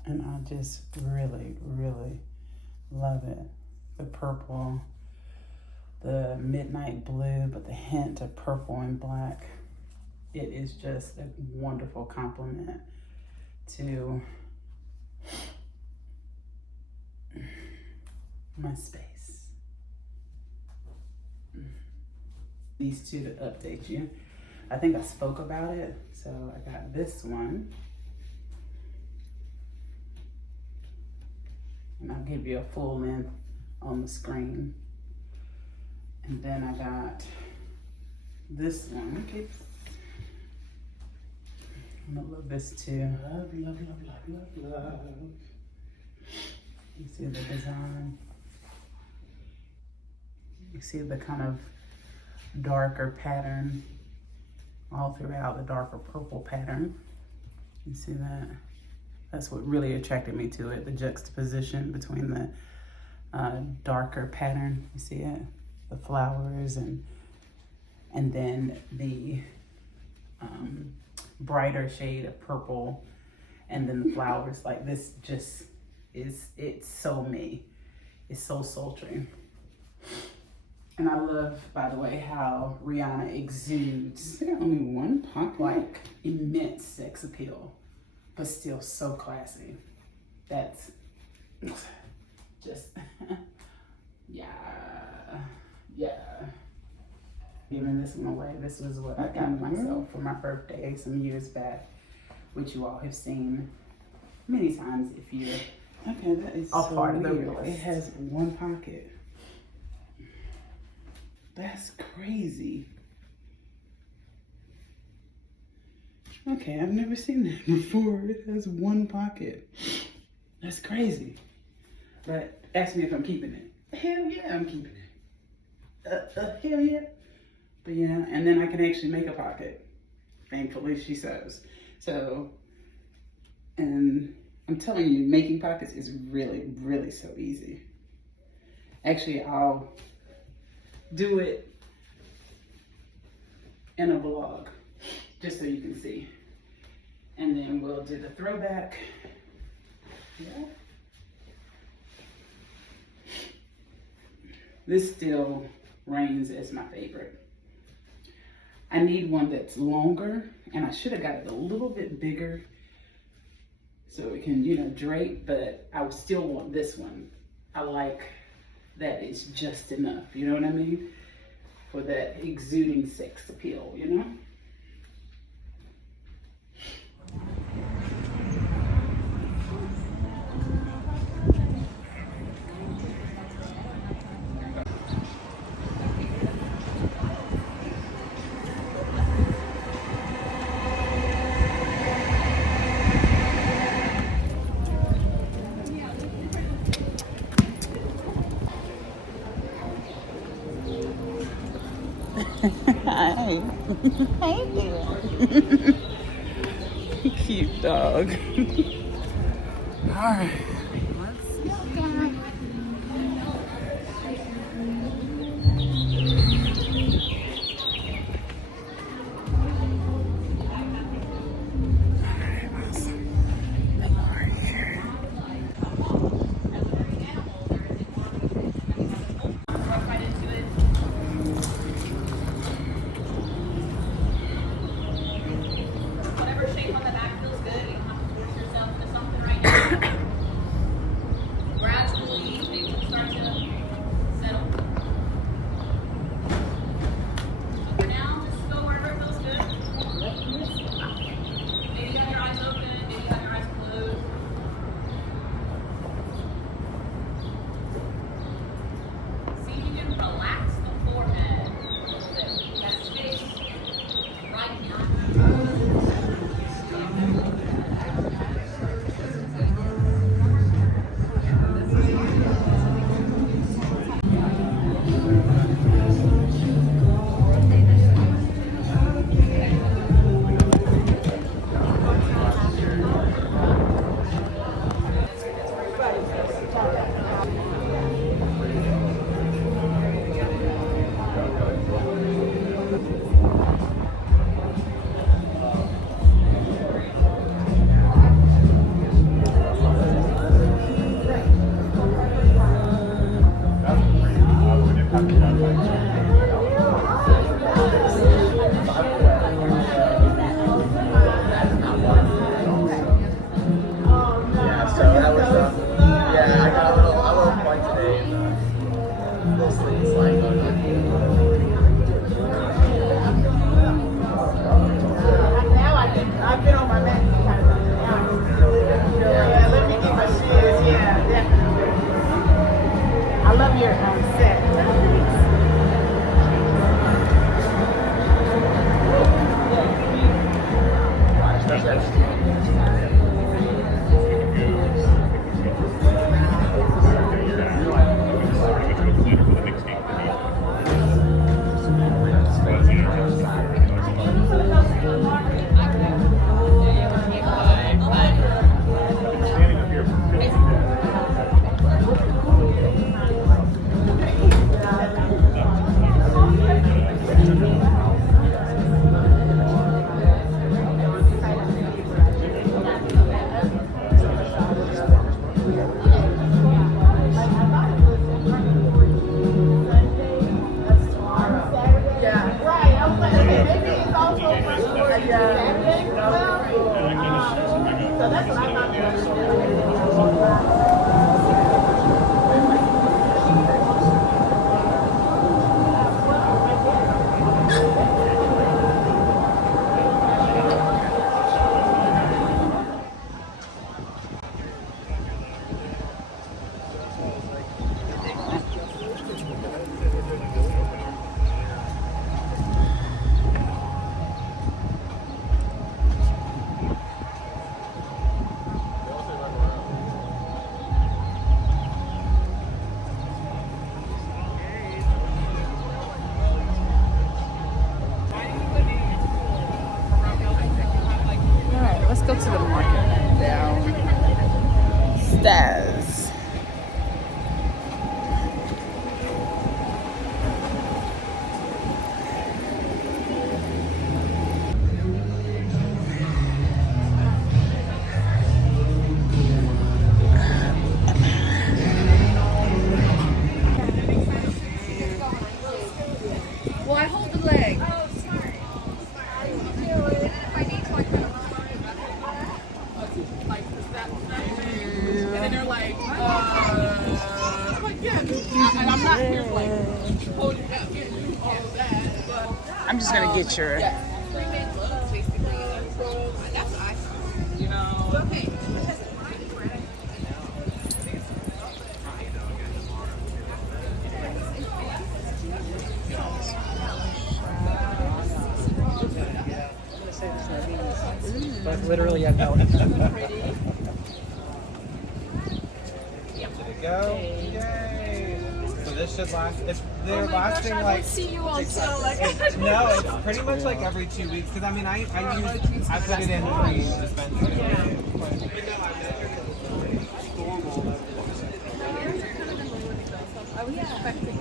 And I just really, really love it. The purple, the midnight blue, but the hint of purple and black. It is just a wonderful compliment to my space. These two to update you. I think I spoke about it. So I got this one. And I'll give you a full length on the screen. And then I got this one. Okay. I love this too. Love, love, love, love, love, love. You see the design. You see the kind of darker pattern all throughout, the darker purple pattern. You see that? That's what really attracted me to it, the juxtaposition between the darker pattern. You see it? The flowers and then the brighter shade of purple, and then the flowers. Like this just is, it's so me. It's so sultry. And I love, by the way, how Rihanna exudes only one pocket, like immense sex appeal, but still so classy. That's just, yeah. Giving this one away. This was what I got myself for my birthday some years back, which you all have seen many times if you're that is so part of the weird. realist. It has one pocket. That's crazy. Okay, I've never seen that before. It has one pocket. That's crazy. But ask me if I'm keeping it. Hell yeah, I'm keeping it. Hell yeah. But yeah, and then I can actually make a pocket. Thankfully, she says. So, and I'm telling you, making pockets is really, really so easy. Actually, I'll do it in a vlog, just so you can see. And then we'll do the throwback. Yeah. This still reigns as my favorite. I need one that's longer, and I should have got it a little bit bigger so it can, you know, drape, but I would still want this one. I like that it's just enough, you know what I mean? For that exuding sex appeal, you know? Hi. Hey there. Cute dog. All right. Let's go, guys. Yeah, so that was yeah, I got a little fun today. Mostly it's like I've been on my back. Yeah, let me get my shoes. Yeah, definitely. I love your set. Let's go to the market downstairs. Well, I hold the leg. I'm just gonna get your. but literally I know. There you go. Yay! So this should last. They're lasting like. See you also. Like, No, it's pretty much like every 2 weeks. Because I mean, I put it in 3 dispensers. are we expecting it?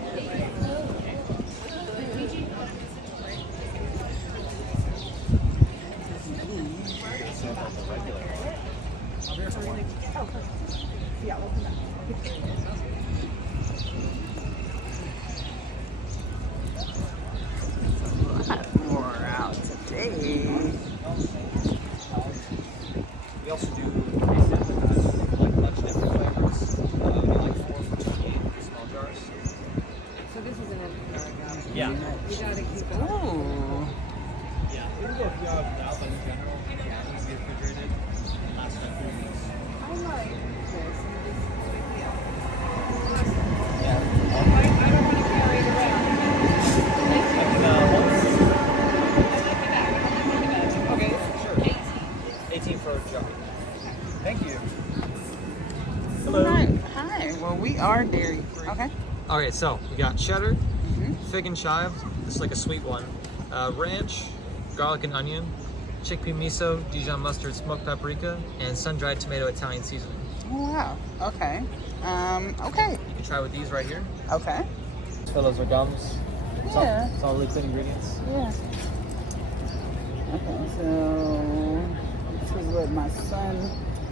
More out today. We also do like much different flavors. Like 4 for 28 small jars. So this is an empty jar. Yeah. You gotta keep it. Ooh. Yeah. We can go if you have alpha in general. Yeah. Easy refrigerated. Last 3 weeks. I like this. Yeah. I don't want to carry it around. Okay, sure. 18 for a jar. Thank you. Hi. Well, we are dairy free. Okay. Okay, so we got cheddar, fig and chive. This is like a sweet one. Ranch, garlic and onion, chickpea miso, Dijon mustard, smoked paprika, and sun-dried tomato Italian seasoning. Oh, wow. Okay. Okay. You can try with these right here. Okay. So those are gums. Yeah. It's all really clean ingredients. Yeah. Okay, so this is what my son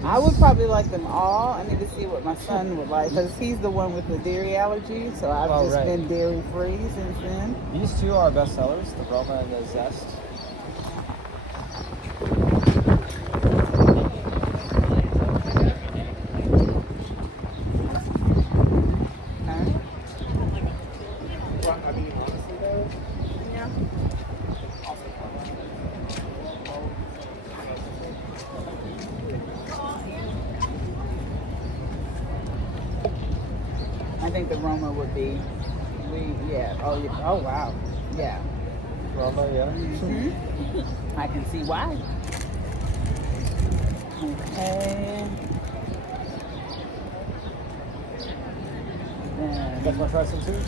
I would probably like them all. I need to see what my son would like because he's the one with the dairy allergy. So I've just been dairy free since then. These two are our best sellers, the Roma and the Zest. I think the Roma would be, oh wow, yeah. Roma, yeah. I can see why. Okay. You guys want to try some too?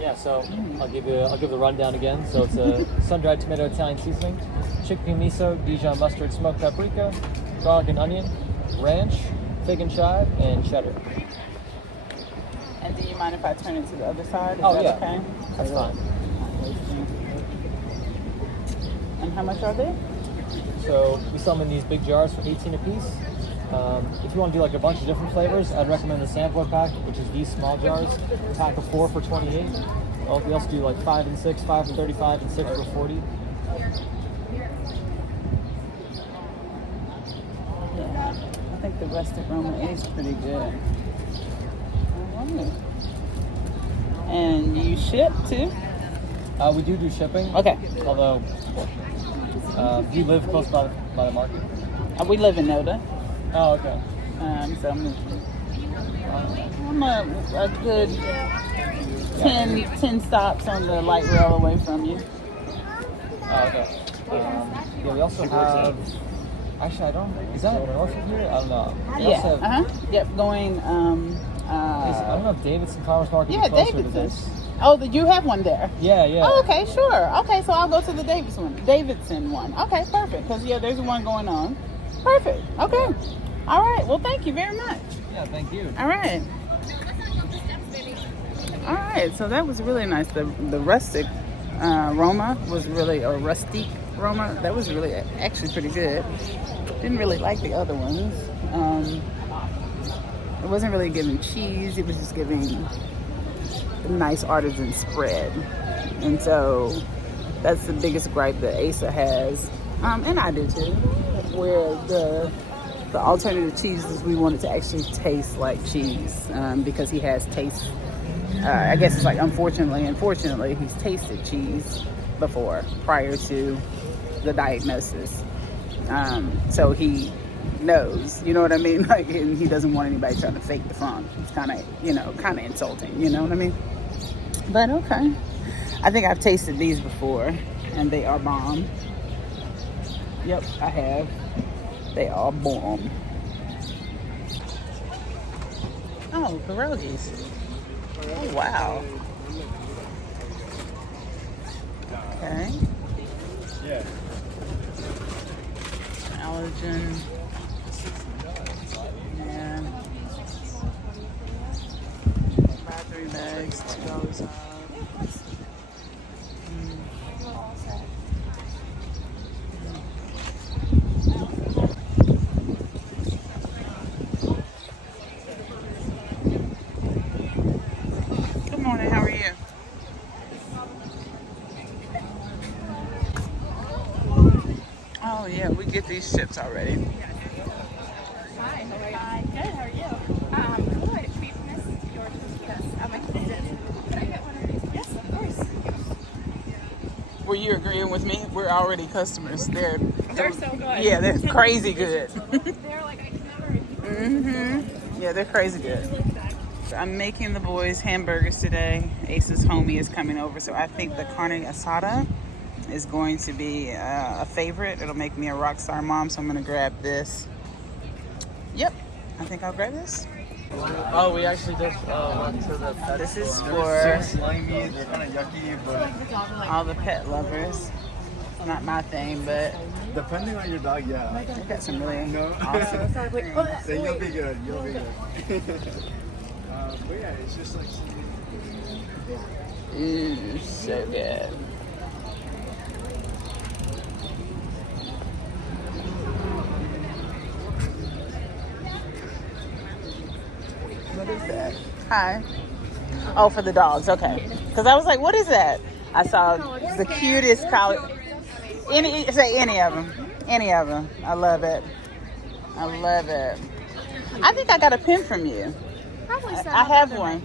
Yeah, so I'll give the rundown again. So it's a sun-dried tomato Italian seasoning, chickpea miso, Dijon mustard, smoked paprika, garlic and onion, ranch, fig and chive, and cheddar. And do you mind if I turn it to the other side? Is Oh, that yeah. okay? That's fine. And how much are they? So we sell them in these big jars for 18 a piece. If you want to do like a bunch of different flavors, I'd recommend the sampler pack, which is these small jars. A pack of 4 for 28. We also do like 5 and 6, 5 for 35, and 6 for 40. Yeah, I think the rustic Roma is pretty good. And you ship too? We do shipping. Okay. Although, do you live close by the market? We live in Noda. Oh, okay. So I'm a good 10 stops on the light rail away from you. Oh, okay. Yeah, we also have. Actually, I don't. Is that north of here? I don't know. We also have, Yep. Going. I don't know if Davidson Farmers Market Yeah, is closer to Davidson. this. Oh, you have one there. Yeah. Oh, okay, sure. Okay, so I'll go to the Davidson one. Okay, perfect. Because there's one going on. Perfect. Okay. All right. Well, thank you very much. Yeah, thank you. All right. All right. So that was really nice. The rustic Roma was really, or rustique Roma, that was really actually pretty good. Didn't really like the other ones. It wasn't really giving cheese. It was just giving a nice artisan spread. And so that's the biggest gripe that Asa has. And I do too. Where the alternative cheeses, we want it to actually taste like cheese. Because he has taste. I guess it's like unfortunately, he's tasted cheese before prior to the diagnosis. So he knows, you know what I mean? Like, and he doesn't want anybody trying to fake the funk. It's kind of insulting, you know what I mean? But okay. I think I've tasted these before, and they are bomb. Yep, I have. They are bomb. Oh, pierogies. Oh, wow. Okay. Yeah. Allergen. Yeah. Buy 3 bags, $2 off. Good morning, how are you? Oh yeah, we get these ships already. Hi, how are you? Hi, good, how are you? Good. We missed your tortillas. I did. Could I get one of these? Yes, of course. Were you agreeing with me? We're already customers. They're So good. yeah, they're crazy good. They're like, I can never eat. Yeah, they're crazy good. So I'm making the boys hamburgers today. Ace's homie is coming over, so I think the carne asada is going to be a favorite. It'll make me a rock star mom, so I'm gonna grab this. Yep, I think I'll grab this. Oh, we actually just went to the pet This is store. for Slimy, they're kind of yucky, but all the pet lovers. Not my thing, but depending on your dog, yeah. they got some really No. awesome So things. you'll be good. You'll be good. But yeah, it's just like. Ooh, so good. What is that? Hi. Oh, for the dogs. Okay. Because I was like, what is that? I saw the cutest collar. Say any of them. Any of them. I love it. I love it. I think I got a pin from you. I have one.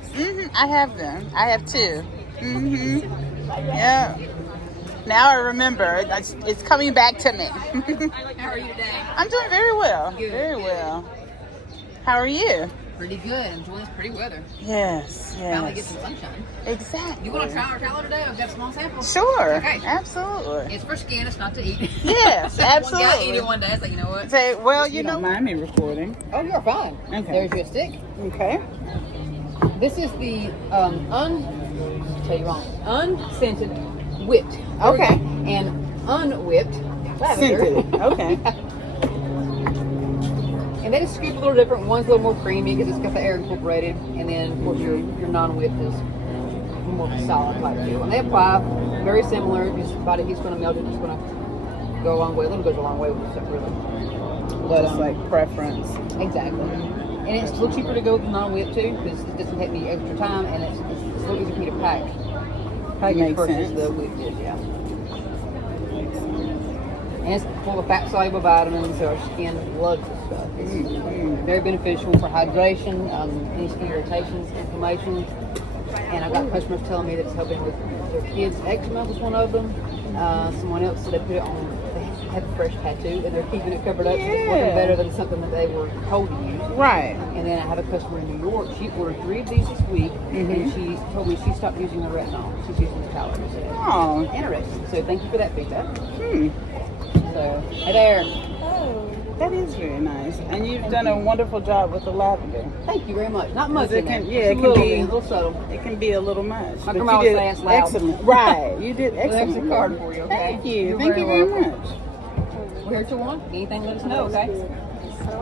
I have them. I have two. Yeah. Now I remember. It's coming back to me. How are you today? I'm doing very well. Good. Very well. How are you? Pretty good. Enjoying this pretty weather. Yes. Finally get Yes. some sunshine. Exactly. You want to try our tallow today? I've got a small sample. Sure. Okay. Absolutely. It's for skin. It's not to eat. Yes, One guy absolutely. eat it one day. It's like, you know what? Say, well, You don't mind me recording. Oh, you're fine. Okay. There's your stick. Okay. This is the unscented whipped. Okay. And unwhipped lavender. Scented. Okay. And they just scoop a little different. One's a little more creamy because it's got the air incorporated, and then of course your non-whipped is more of a solid type deal. And they apply very similar. Just body heat's going to melt it. Just going to go a long way. A little goes a long way with stuff, really. But Just like preference. exactly. And it's a little cheaper to go with non-whipped too because it doesn't take any extra time, and it's a little easier for me to pack. Makes versus sense. the whipped is, yeah. And it's full of fat soluble vitamins, so our skin loves this stuff. It's very beneficial for hydration, any skin irritations, inflammation. And I've got customers telling me that it's helping with their kids' eczema was one of them. Someone else said they put it on, they have a fresh tattoo and they're keeping it covered up, so it's working better than something that they were told to use. Right. And then I have a customer in New York. She ordered 3 of these this week, and she told me she stopped using the retinol. She's using the tallow instead. Oh. Interesting. So thank you for that feedback. Hmm. So, hey there. That is very nice. And you've done a wonderful job with the lavender. Thank you very much. Not much. It in can, there. yeah, Just it can be a little subtle. It can be a little much. My but grandma you would did say it's loud. excellent. Right. You did Well, excellent. there's a card for you, okay? Thank you. You're Thank you very welcome. much. We're here till 1. Anything, let us know, okay?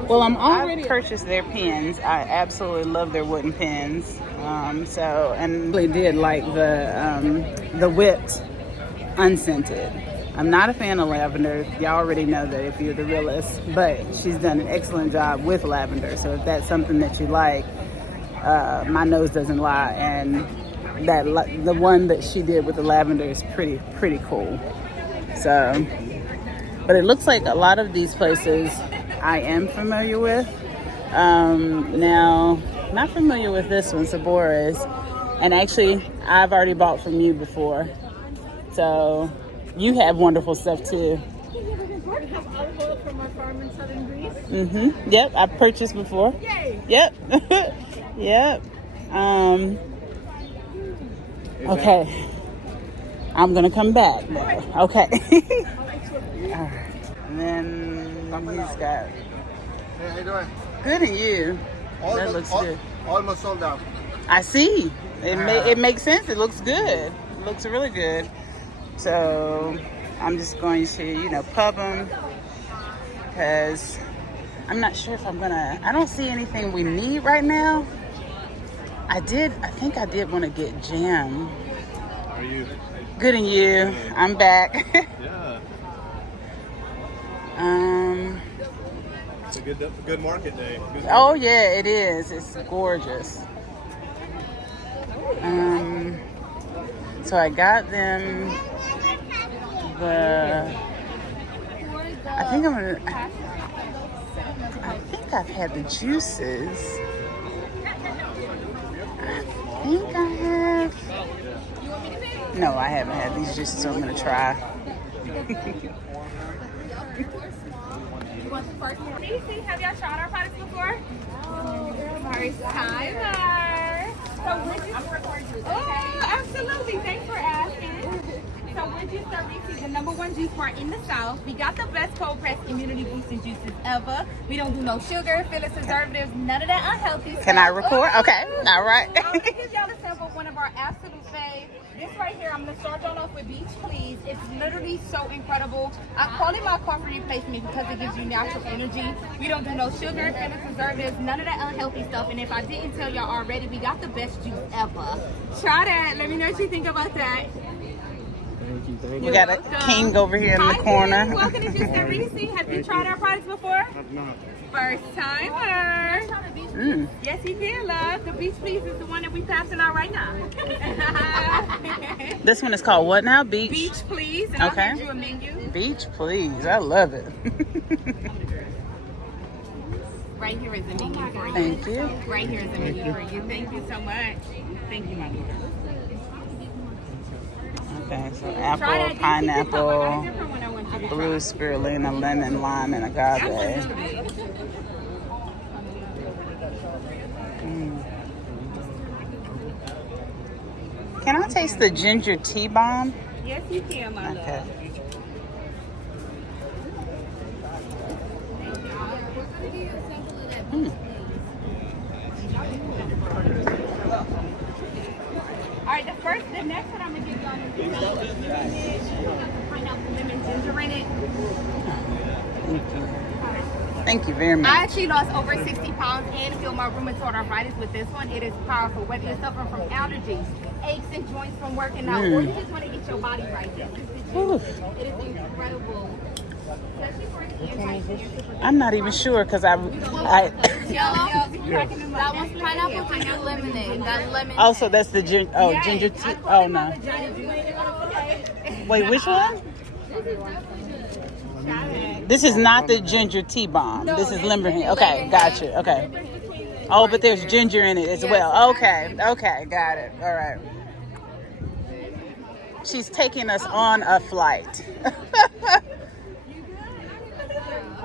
Well, I'm already purchased their pens. I absolutely love their wooden pens. And really did like the whipped unscented. I'm not a fan of lavender. Y'all already know that if you're the realist, but she's done an excellent job with lavender. So if that's something that you like, my nose doesn't lie, and the one that she did with the lavender is pretty cool. So, but it looks like a lot of these places I am familiar with. Now, not familiar with this one, Sabora's, and actually I've already bought from you before. So you have wonderful stuff too. I have olive oil from our farm in southern Greece. Yep, I've purchased before. Yay! Yep. Yep. Okay. I'm gonna come back though. Okay. Alright. And then he's got. Hey, how you doing? Good, and you? That looks good. Almost sold out. I see. It makes sense. It looks good. It looks really good. So I'm just going to, pub them because I'm not sure if I'm gonna. I don't see anything we need right now. I think I did want to get jam. How are you? Good, and you? I'm back. Yeah. It's a good market day. Oh yeah, it is. It's gorgeous. So I got them I think I've had the juices. I think I have. No, I haven't had these juices, so I'm gonna try. Lacey, have y'all tried our products before? First timer. So would you? Oh, absolutely. Thanks for asking. So would you serve Reese's, the #1 juice bar in the South? We got the best cold pressed immunity boosting juices ever. We don't do no sugar, fillers, preservatives, none of that unhealthy stuff. Can I record? Okay. All right. I'm gonna give y'all a sample of one of our absolute faves. This right here, I'm gonna start y'all off with Beach Please. It's literally so incredible. I call it my coffee replacement because it gives you natural energy. We don't do no sugar, fillers, preservatives, none of that unhealthy stuff. And if I didn't tell y'all already, we got the best juice ever. Try that. Let me know what you think about that. We got a king over here in the corner. King. Welcome to Juice and Reese. Have you tried our products before? I've not. First timer. Yes, you can, love. The Beach Please is the one that we passing out right now. This one is called what now? Beach? Beach Please. And I'll Okay. hand you a menu. Beach Please. I love it. Right here is the menu for you. Thank you. Right here is the menu for you. Thank you so much. Thank you, my dear. Okay, so Try that. apple, I got a pineapple, different one I want you to blue spirulina, lemon, lime, and agave. Can I taste the ginger tea bomb? Yes, you can, my Okay. love. All right, the next one I'm gonna give you on is pineapple lemon ginger in it. Thank you very I much. actually lost over 60 pounds and healed my rheumatoid arthritis with this one. It is powerful, whether you're suffering from allergies, aches and joints from working out, or you just want to get your body right. This is it is incredible. Especially for anti-cancer. I'm not even sure because I Yellow. That one's pineapple ginger lemonade. That's lemon. oh, so that's the ginger tea. Oh no. Wait, which one? This is not the ginger tea bomb. This is lemon. Okay, gotcha. Okay. Oh, but there's ginger in it as well. Okay, okay, got it. All right. She's taking us on a flight.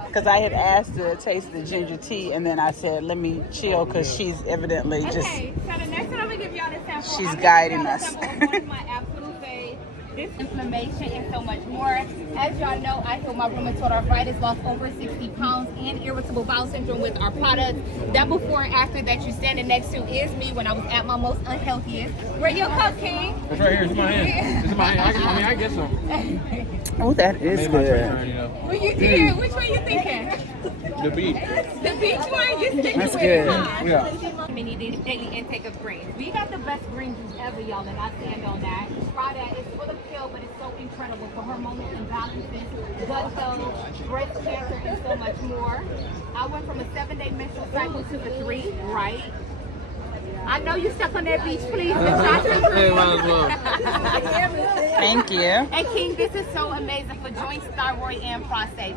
Because I had asked to taste the ginger tea, and then I said, let me chill, because she's evidently just... Okay, so the next one I'm going to give y'all the sample. She's guiding us. One of my absolute faves. This inflammation and so much more. As y'all know, I healed my rheumatoid arthritis, lost over 60 pounds, and irritable bowel syndrome with our products. That before and after that you're standing next to is me when I was at my most unhealthiest. Where your cup, King? It's right here. It's in my hand. It's in my hand. I get some. Oh, that is good. What you did? Which one you thinking? The beach. The beach one? You sticking That's with good. it, huh? Yeah. Mini daily intake of greens. We got the best green juice ever, y'all, and I stand on that. Try that. It's full of pill, but it's so incredible for hormonal imbalances, gut health, breast cancer, and so much more. I went from a 7-day menstrual cycle to the 3, right? I know you stuck on that beach, please. Thank you. And King, this is so amazing for joints, thyroid, and prostate.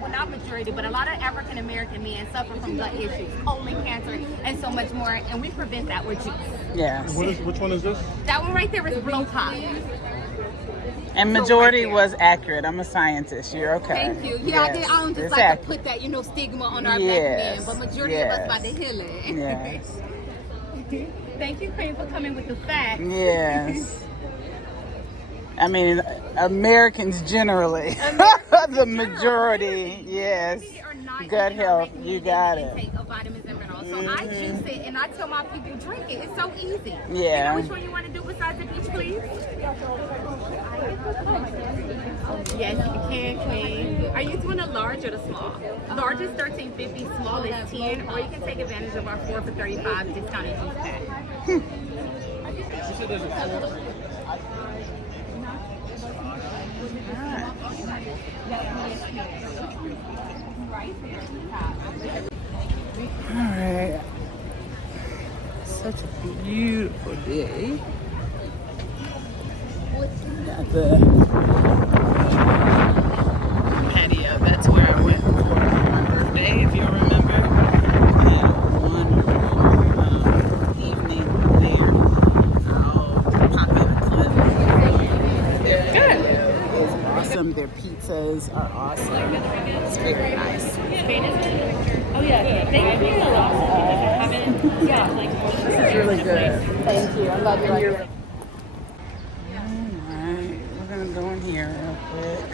Well, not majority, but a lot of African American men suffer from gut issues, colon cancer, and so much more. And we prevent that with juice. Yes. Which one is this? That one right there is blow pop. And majority was accurate. I'm a scientist. You're okay. Thank you. Yeah, Yes. I don't just It's like accurate. to put that, stigma on our Yes. black men, but majority of us about to heal it. Yes. Thank you, Queen, for coming with the facts. Yes. I mean, Americans generally, the majority, yes. Gut health, you got it. Intake of vitamins and minerals. So I juice it and I tell my people drink it. It's so easy. Yeah. You know which one you want to do besides the beach, please? Yes, you can, Queen. Are you doing a large or the small? Large is $13.50, small is $10, or you can take advantage of our 4 for $35 discounted juice pack. All right. Such a beautiful day. Got the patio. That's where I went for my birthday, if you remember. Had a wonderful evening there. I'll pop in a clip. Good. It was awesome. Their pizzas are awesome. It's very nice. Oh yeah, thank you. This is really good. Thank you. I love you. Alright, we're gonna go in here real quick.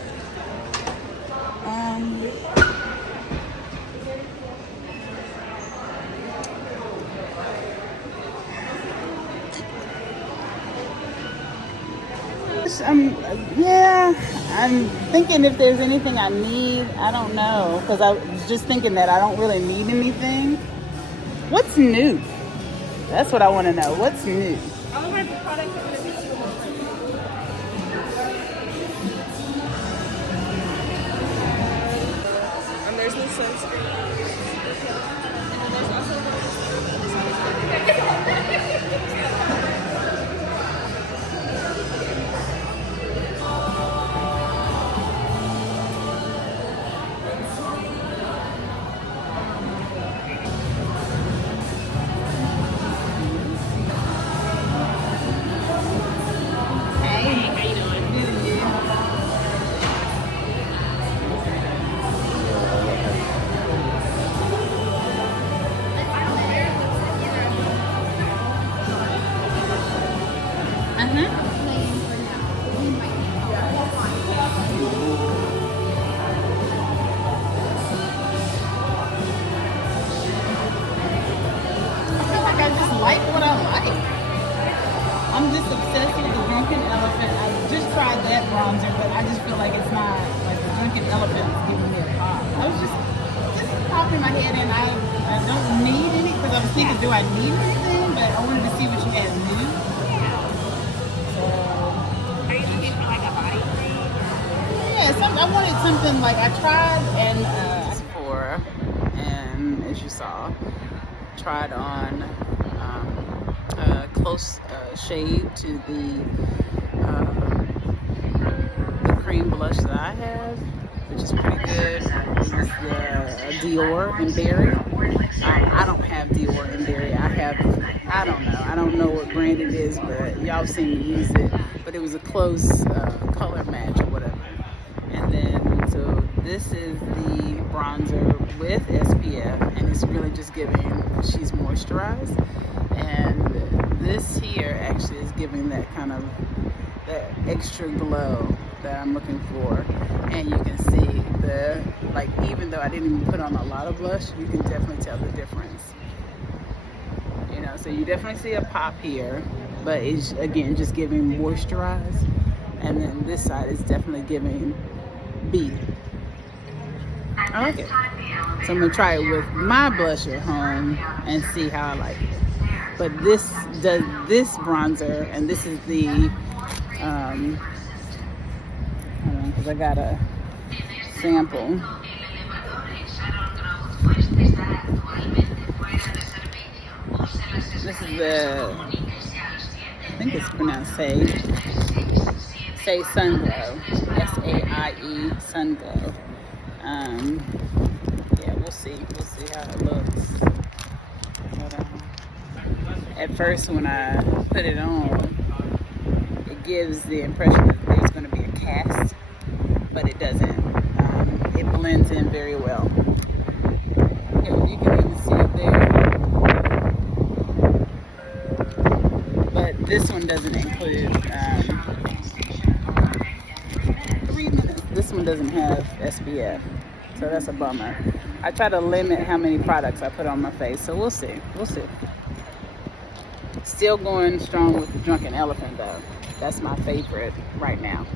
Yeah, I'm thinking if there's anything I need. I don't know, because I was just thinking that I don't really need anything. What's new? That's what I want to know. What's new? All of my products are going to be And there's the sunscreen. And then there's also Like I just like what I like. I'm just obsessed with the Drunken Elephant. I just tried that bronzer, but I just feel like it's not like the Drunken Elephant is giving me a pop. I was just popping my head in. I don't need any because I was thinking, do I need anything? But I wanted to see what you had new. So, Are you looking for like a body cream? yeah, I wanted something like I tried and Sephora, and as you saw, tried on a close shade to the cream blush that I have, which is pretty good. This is the Dior and Berry. I don't have Dior and Berry. I don't know what brand it is, but y'all seen me use it. But it was a close color match or whatever. And then, so this is the bronzer with SPF, and it's really just giving, she's moisturized. And this here actually is giving that kind of, that extra glow that I'm looking for. And you can see the, like, even though I didn't even put on a lot of blush, you can definitely tell the difference. You know, so you definitely see a pop here, but it's, again, just giving moisturize. And then this side is definitely giving B. I like it. So I'm gonna try it with my blush at home and see how I like it. But this does this bronzer, and this is the hold on, because I got a sample. This is the, I think it's pronounced Say Sun Glow. S-A-I-E Sun Glow. Yeah, we'll see how it looks. But, at first when I put it on, it gives the impression that there's going to be a cast, but it doesn't. It blends in very well. Okay, you can even see it there. But this one doesn't include 3 minutes. This one doesn't have SPF, so that's a bummer. I try to limit how many products I put on my face, so we'll see. Still going strong with the Drunken Elephant though. That's my favorite right now.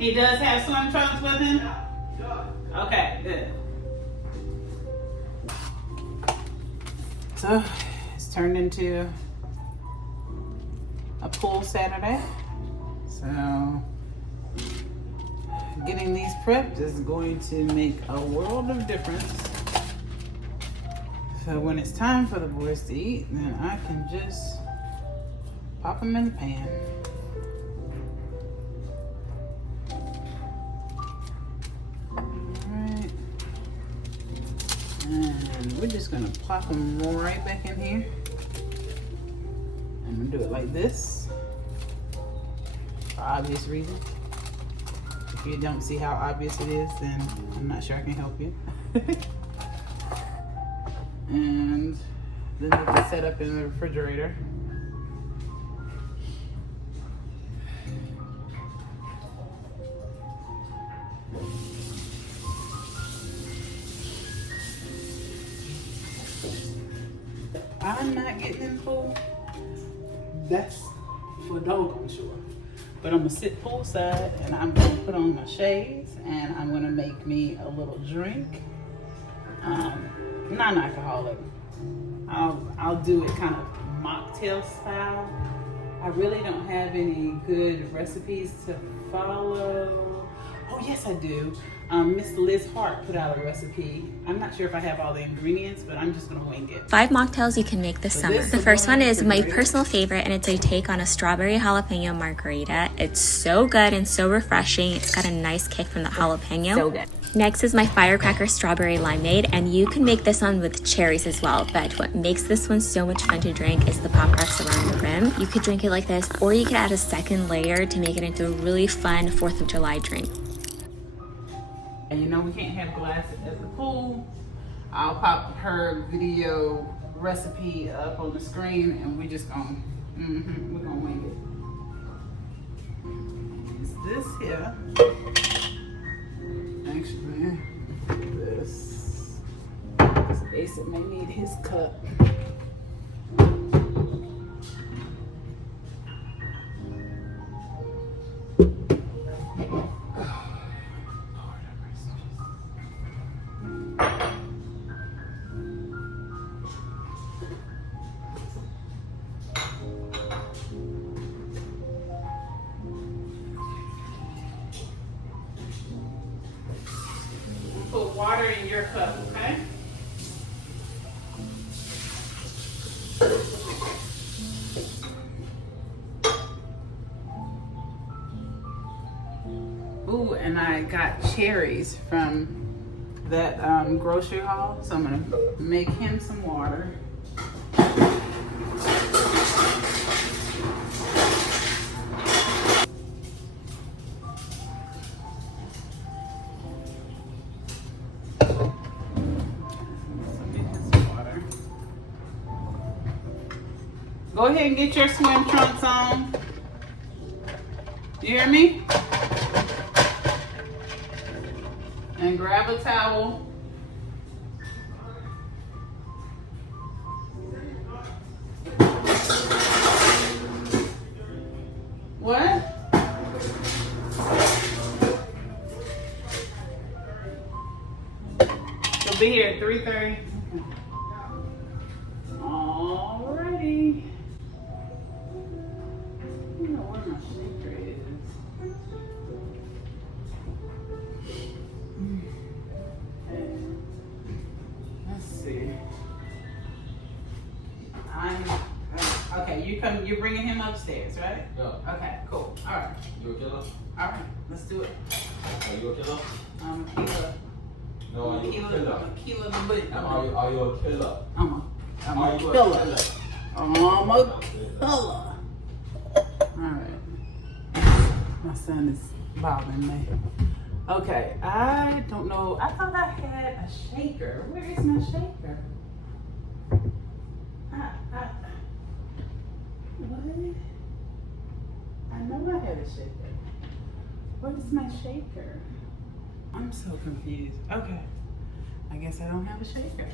He does have swim trunks with him? Okay, good. So, it's turned into a pool Saturday. So, getting these prepped is going to make a world of difference. So when it's time for the boys to eat, then I can just pop them in the pan. Alright. And we're just gonna plop them right back in here. I'm gonna do it like this, for obvious reasons. If you don't see how obvious it is, then I'm not sure I can help you. And then they can set up in the refrigerator. I'm not getting in the pool. That's for doggone sure. But I'm gonna sit poolside and I'm gonna put on my shades and I'm gonna make me a little drink. Non-alcoholic. I'll do it kind of mocktail style. I really don't have any good recipes to follow. Oh yes, I do. Miss Liz Hart put out a recipe. I'm not sure if I have all the ingredients, but I'm just gonna wing it. 5 mocktails you can make this summer. The first one is my personal favorite, and it's a take on a strawberry jalapeno margarita. It's so good and so refreshing. It's got a nice kick from the jalapeno. So good. Next is my firecracker strawberry limeade, and you can make this one with cherries as well, but what makes this one so much fun to drink is the pop rocks around the rim. You could drink it like this, or you could add a second layer to make it into a really fun 4th of July drink. And you know we can't have glass at the pool. I'll pop her video recipe up on the screen and we just gonna, we're gonna wing it. It's this here. Actually, this. Asa may need his cup. Put water in your cup, okay? Ooh, and I got cherries from that grocery haul, so I'm gonna make him some water. Go ahead and get your swim trunks on. You hear me? And grab a towel. What? You'll be here at 3:30. Alrighty. I don't know where my shaker is. Let's see. Okay, you're bringing him upstairs, right? Yeah. Okay, cool. All right. You a killer? All right, let's do it. Are you a killer? I'm a killer. No, are you a killer? I'm a killer the boot. Are you a killer? I'm a killer. I'm a killer. Alright. My son is bothering me. Okay, I don't know. I thought I had a shaker. Where is my shaker? What? I know I had a shaker. What is my shaker? I'm so confused. Okay. I guess I don't have a shaker.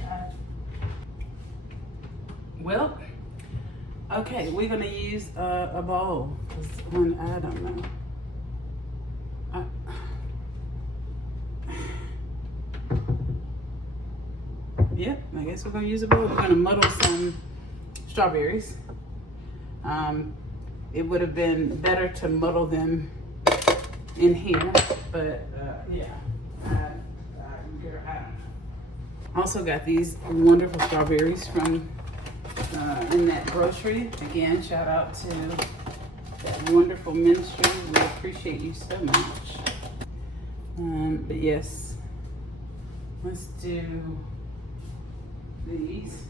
Well, okay, we're gonna use a bowl. I don't know. Yep, I guess we're gonna use a bowl. We're gonna muddle some strawberries. It would have been better to muddle them in here, but yeah, I also got these wonderful strawberries from in that grocery. Again, shout out to that wonderful ministry. We appreciate you so much. But yes, let's do these.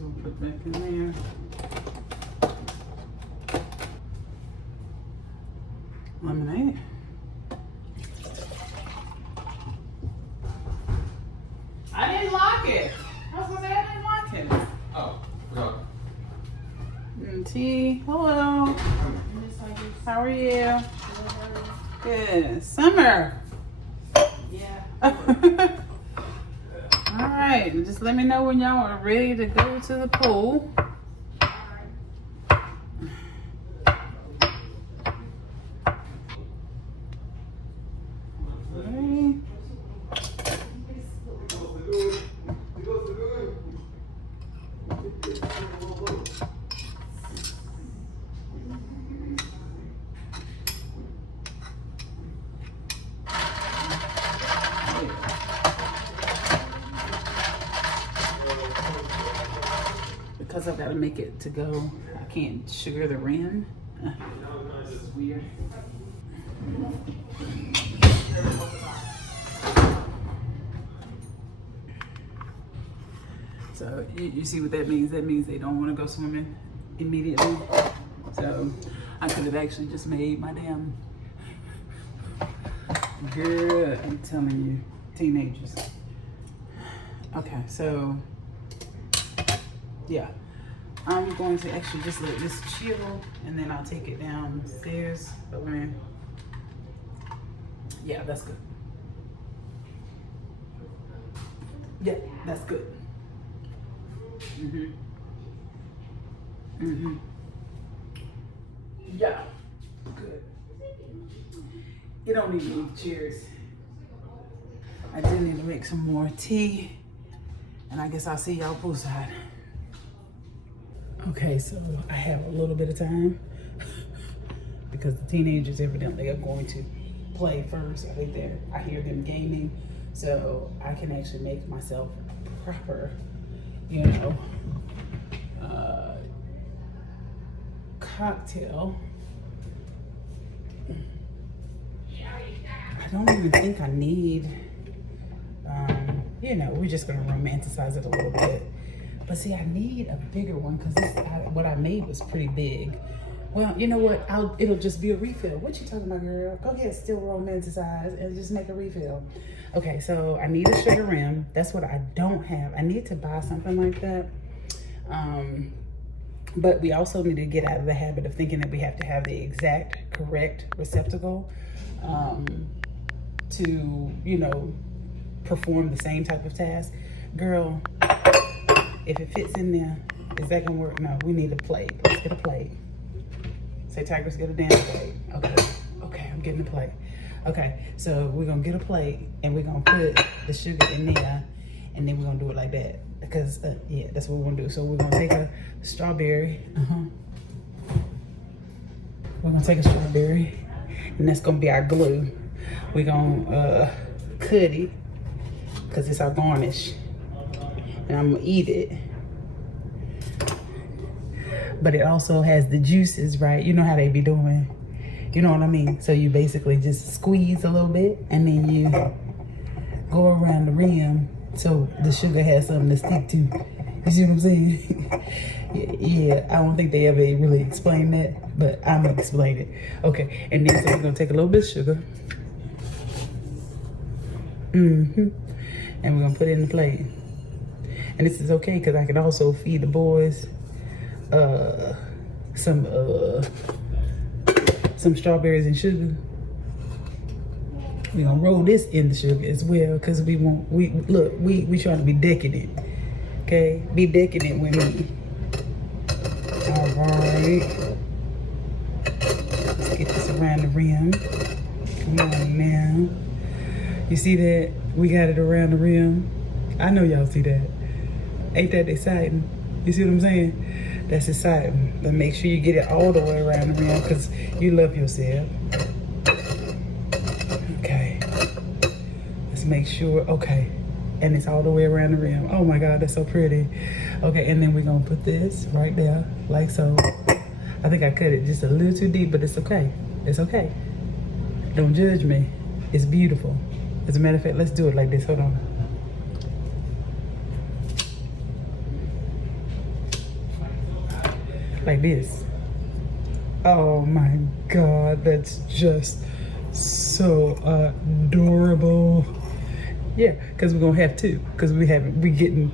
We'll put back in there. Lemonade. I didn't lock it. I was gonna say I didn't lock it. Oh, no. And tea. Hello. How are you? Good. Summer. Yeah. All right, just let me know when y'all are ready to go to the pool. Ready? Because I've got to make it to go, I can't sugar the rim. This is weird. So you see what that means? That means they don't want to go swimming immediately. So I could have actually just made my damn, girl, I'm telling you, teenagers. Okay, so yeah, I'm going to actually just let this chill and then I'll take it downstairs. But when, yeah, that's good. Yeah, that's good. Yeah, good. You don't need any cheers. I do need to make some more tea, and I guess I'll see y'all poolside. Okay, so I have a little bit of time because the teenagers evidently are going to play first. I hear them gaming, so I can actually make myself proper, you know, cocktail. I don't even think I need, you know, we're just gonna romanticize it a little bit. But see, I need a bigger one because what I made was pretty big. Well, you know what? It'll just be a refill. What you talking about, girl? Go ahead, still romanticize and just make a refill. Okay, so I need a sugar rim. That's what I don't have. I need to buy something like that. But we also need to get out of the habit of thinking that we have to have the exact correct receptacle to, you know, perform the same type of task. Girl, if it fits in there, is that gonna work? No, we need a plate. Let's get a plate. Say, Tigress, get a damn plate. Okay, I'm getting a plate. Okay, so we're gonna get a plate and we're gonna put the sugar in there and then we're gonna do it like that. Because, yeah, that's what we're gonna do. So we're gonna take a strawberry. We're gonna take a strawberry and that's gonna be our glue. We're gonna cut it because it's our garnish. And I'm gonna eat it. But it also has the juices, right? You know how they be doing. You know what I mean? So you basically just squeeze a little bit and then you go around the rim so the sugar has something to stick to. You see what I'm saying? Yeah, I don't think they ever really explained that, but I'm gonna explain it. Okay, and then so we're gonna take a little bit of sugar. And we're gonna put it in the plate. And this is okay because I can also feed the boys some strawberries and sugar. We're gonna roll this in the sugar as well, because we trying to be decadent. Okay? Be decadent with me. Alright. Let's get this around the rim. Come on now. You see that? We got it around the rim. I know y'all see that. Ain't that exciting? You see what I'm saying? That's exciting. But make sure you get it all the way around the rim, because you love yourself. Okay. Let's make sure. Okay. And it's all the way around the rim. Oh my God, that's so pretty. Okay, and then we're gonna put this right there, like so. I think I cut it just a little too deep, but it's okay. It's okay. Don't judge me. It's beautiful. As a matter of fact, let's do it like this. Hold on. Like this. Oh my God, that's just so adorable. Yeah, because we're gonna have two. Because we getting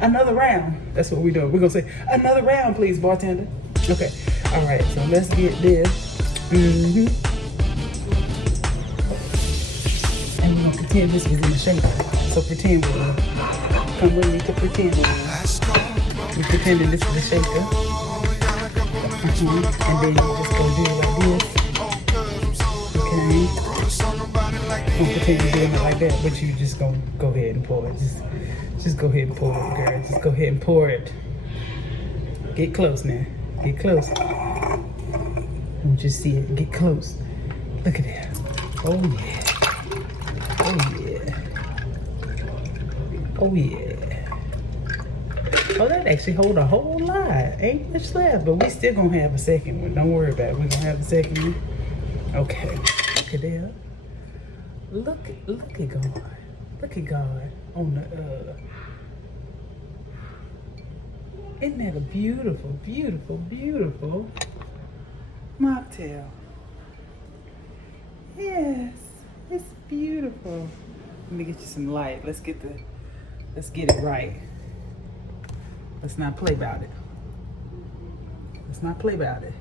another round. That's what we doing. We're gonna say another round, please, bartender. Okay. All right. So let's get this. And we're gonna pretend this is in the shaker. So pretend we're come with me to pretend we're pretending this is a shaker. And then you just gonna do it like this. Okay. Don't pretend you're doing it like that, but you just gonna go ahead and pour it. Just go ahead and pour it, girl. Just go ahead and pour it. Get close now. Get close. Don't just see it. Get close. Look at that. Oh yeah. Oh yeah. Oh yeah. Oh, that actually hold a whole lot. Ain't much left, but we still gonna have a second one. Don't worry about it. We're gonna have a second one. Okay. Look at that. Look at God. Look at God on the isn't that a beautiful, beautiful, beautiful mocktail? Yes, it's beautiful. Let me get you some light. Let's get it right. Let's not play about it. Let's not play about it.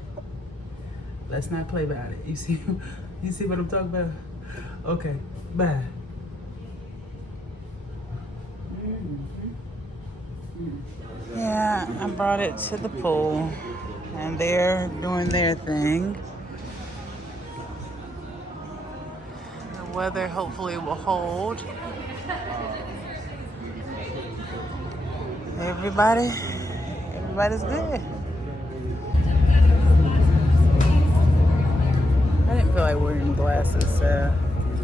Let's not play about it. You see what I'm talking about? Okay, bye. Yeah, I brought it to the pool, and they're doing their thing. The weather hopefully will hold. Everybody's good. I didn't feel like wearing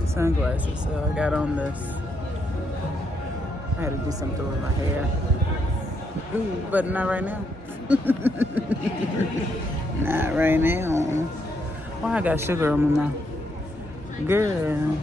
sunglasses, so I got on this. I had to do something with my hair. Ooh, but not right now. Not right now. Why I got sugar on my mouth? Girl.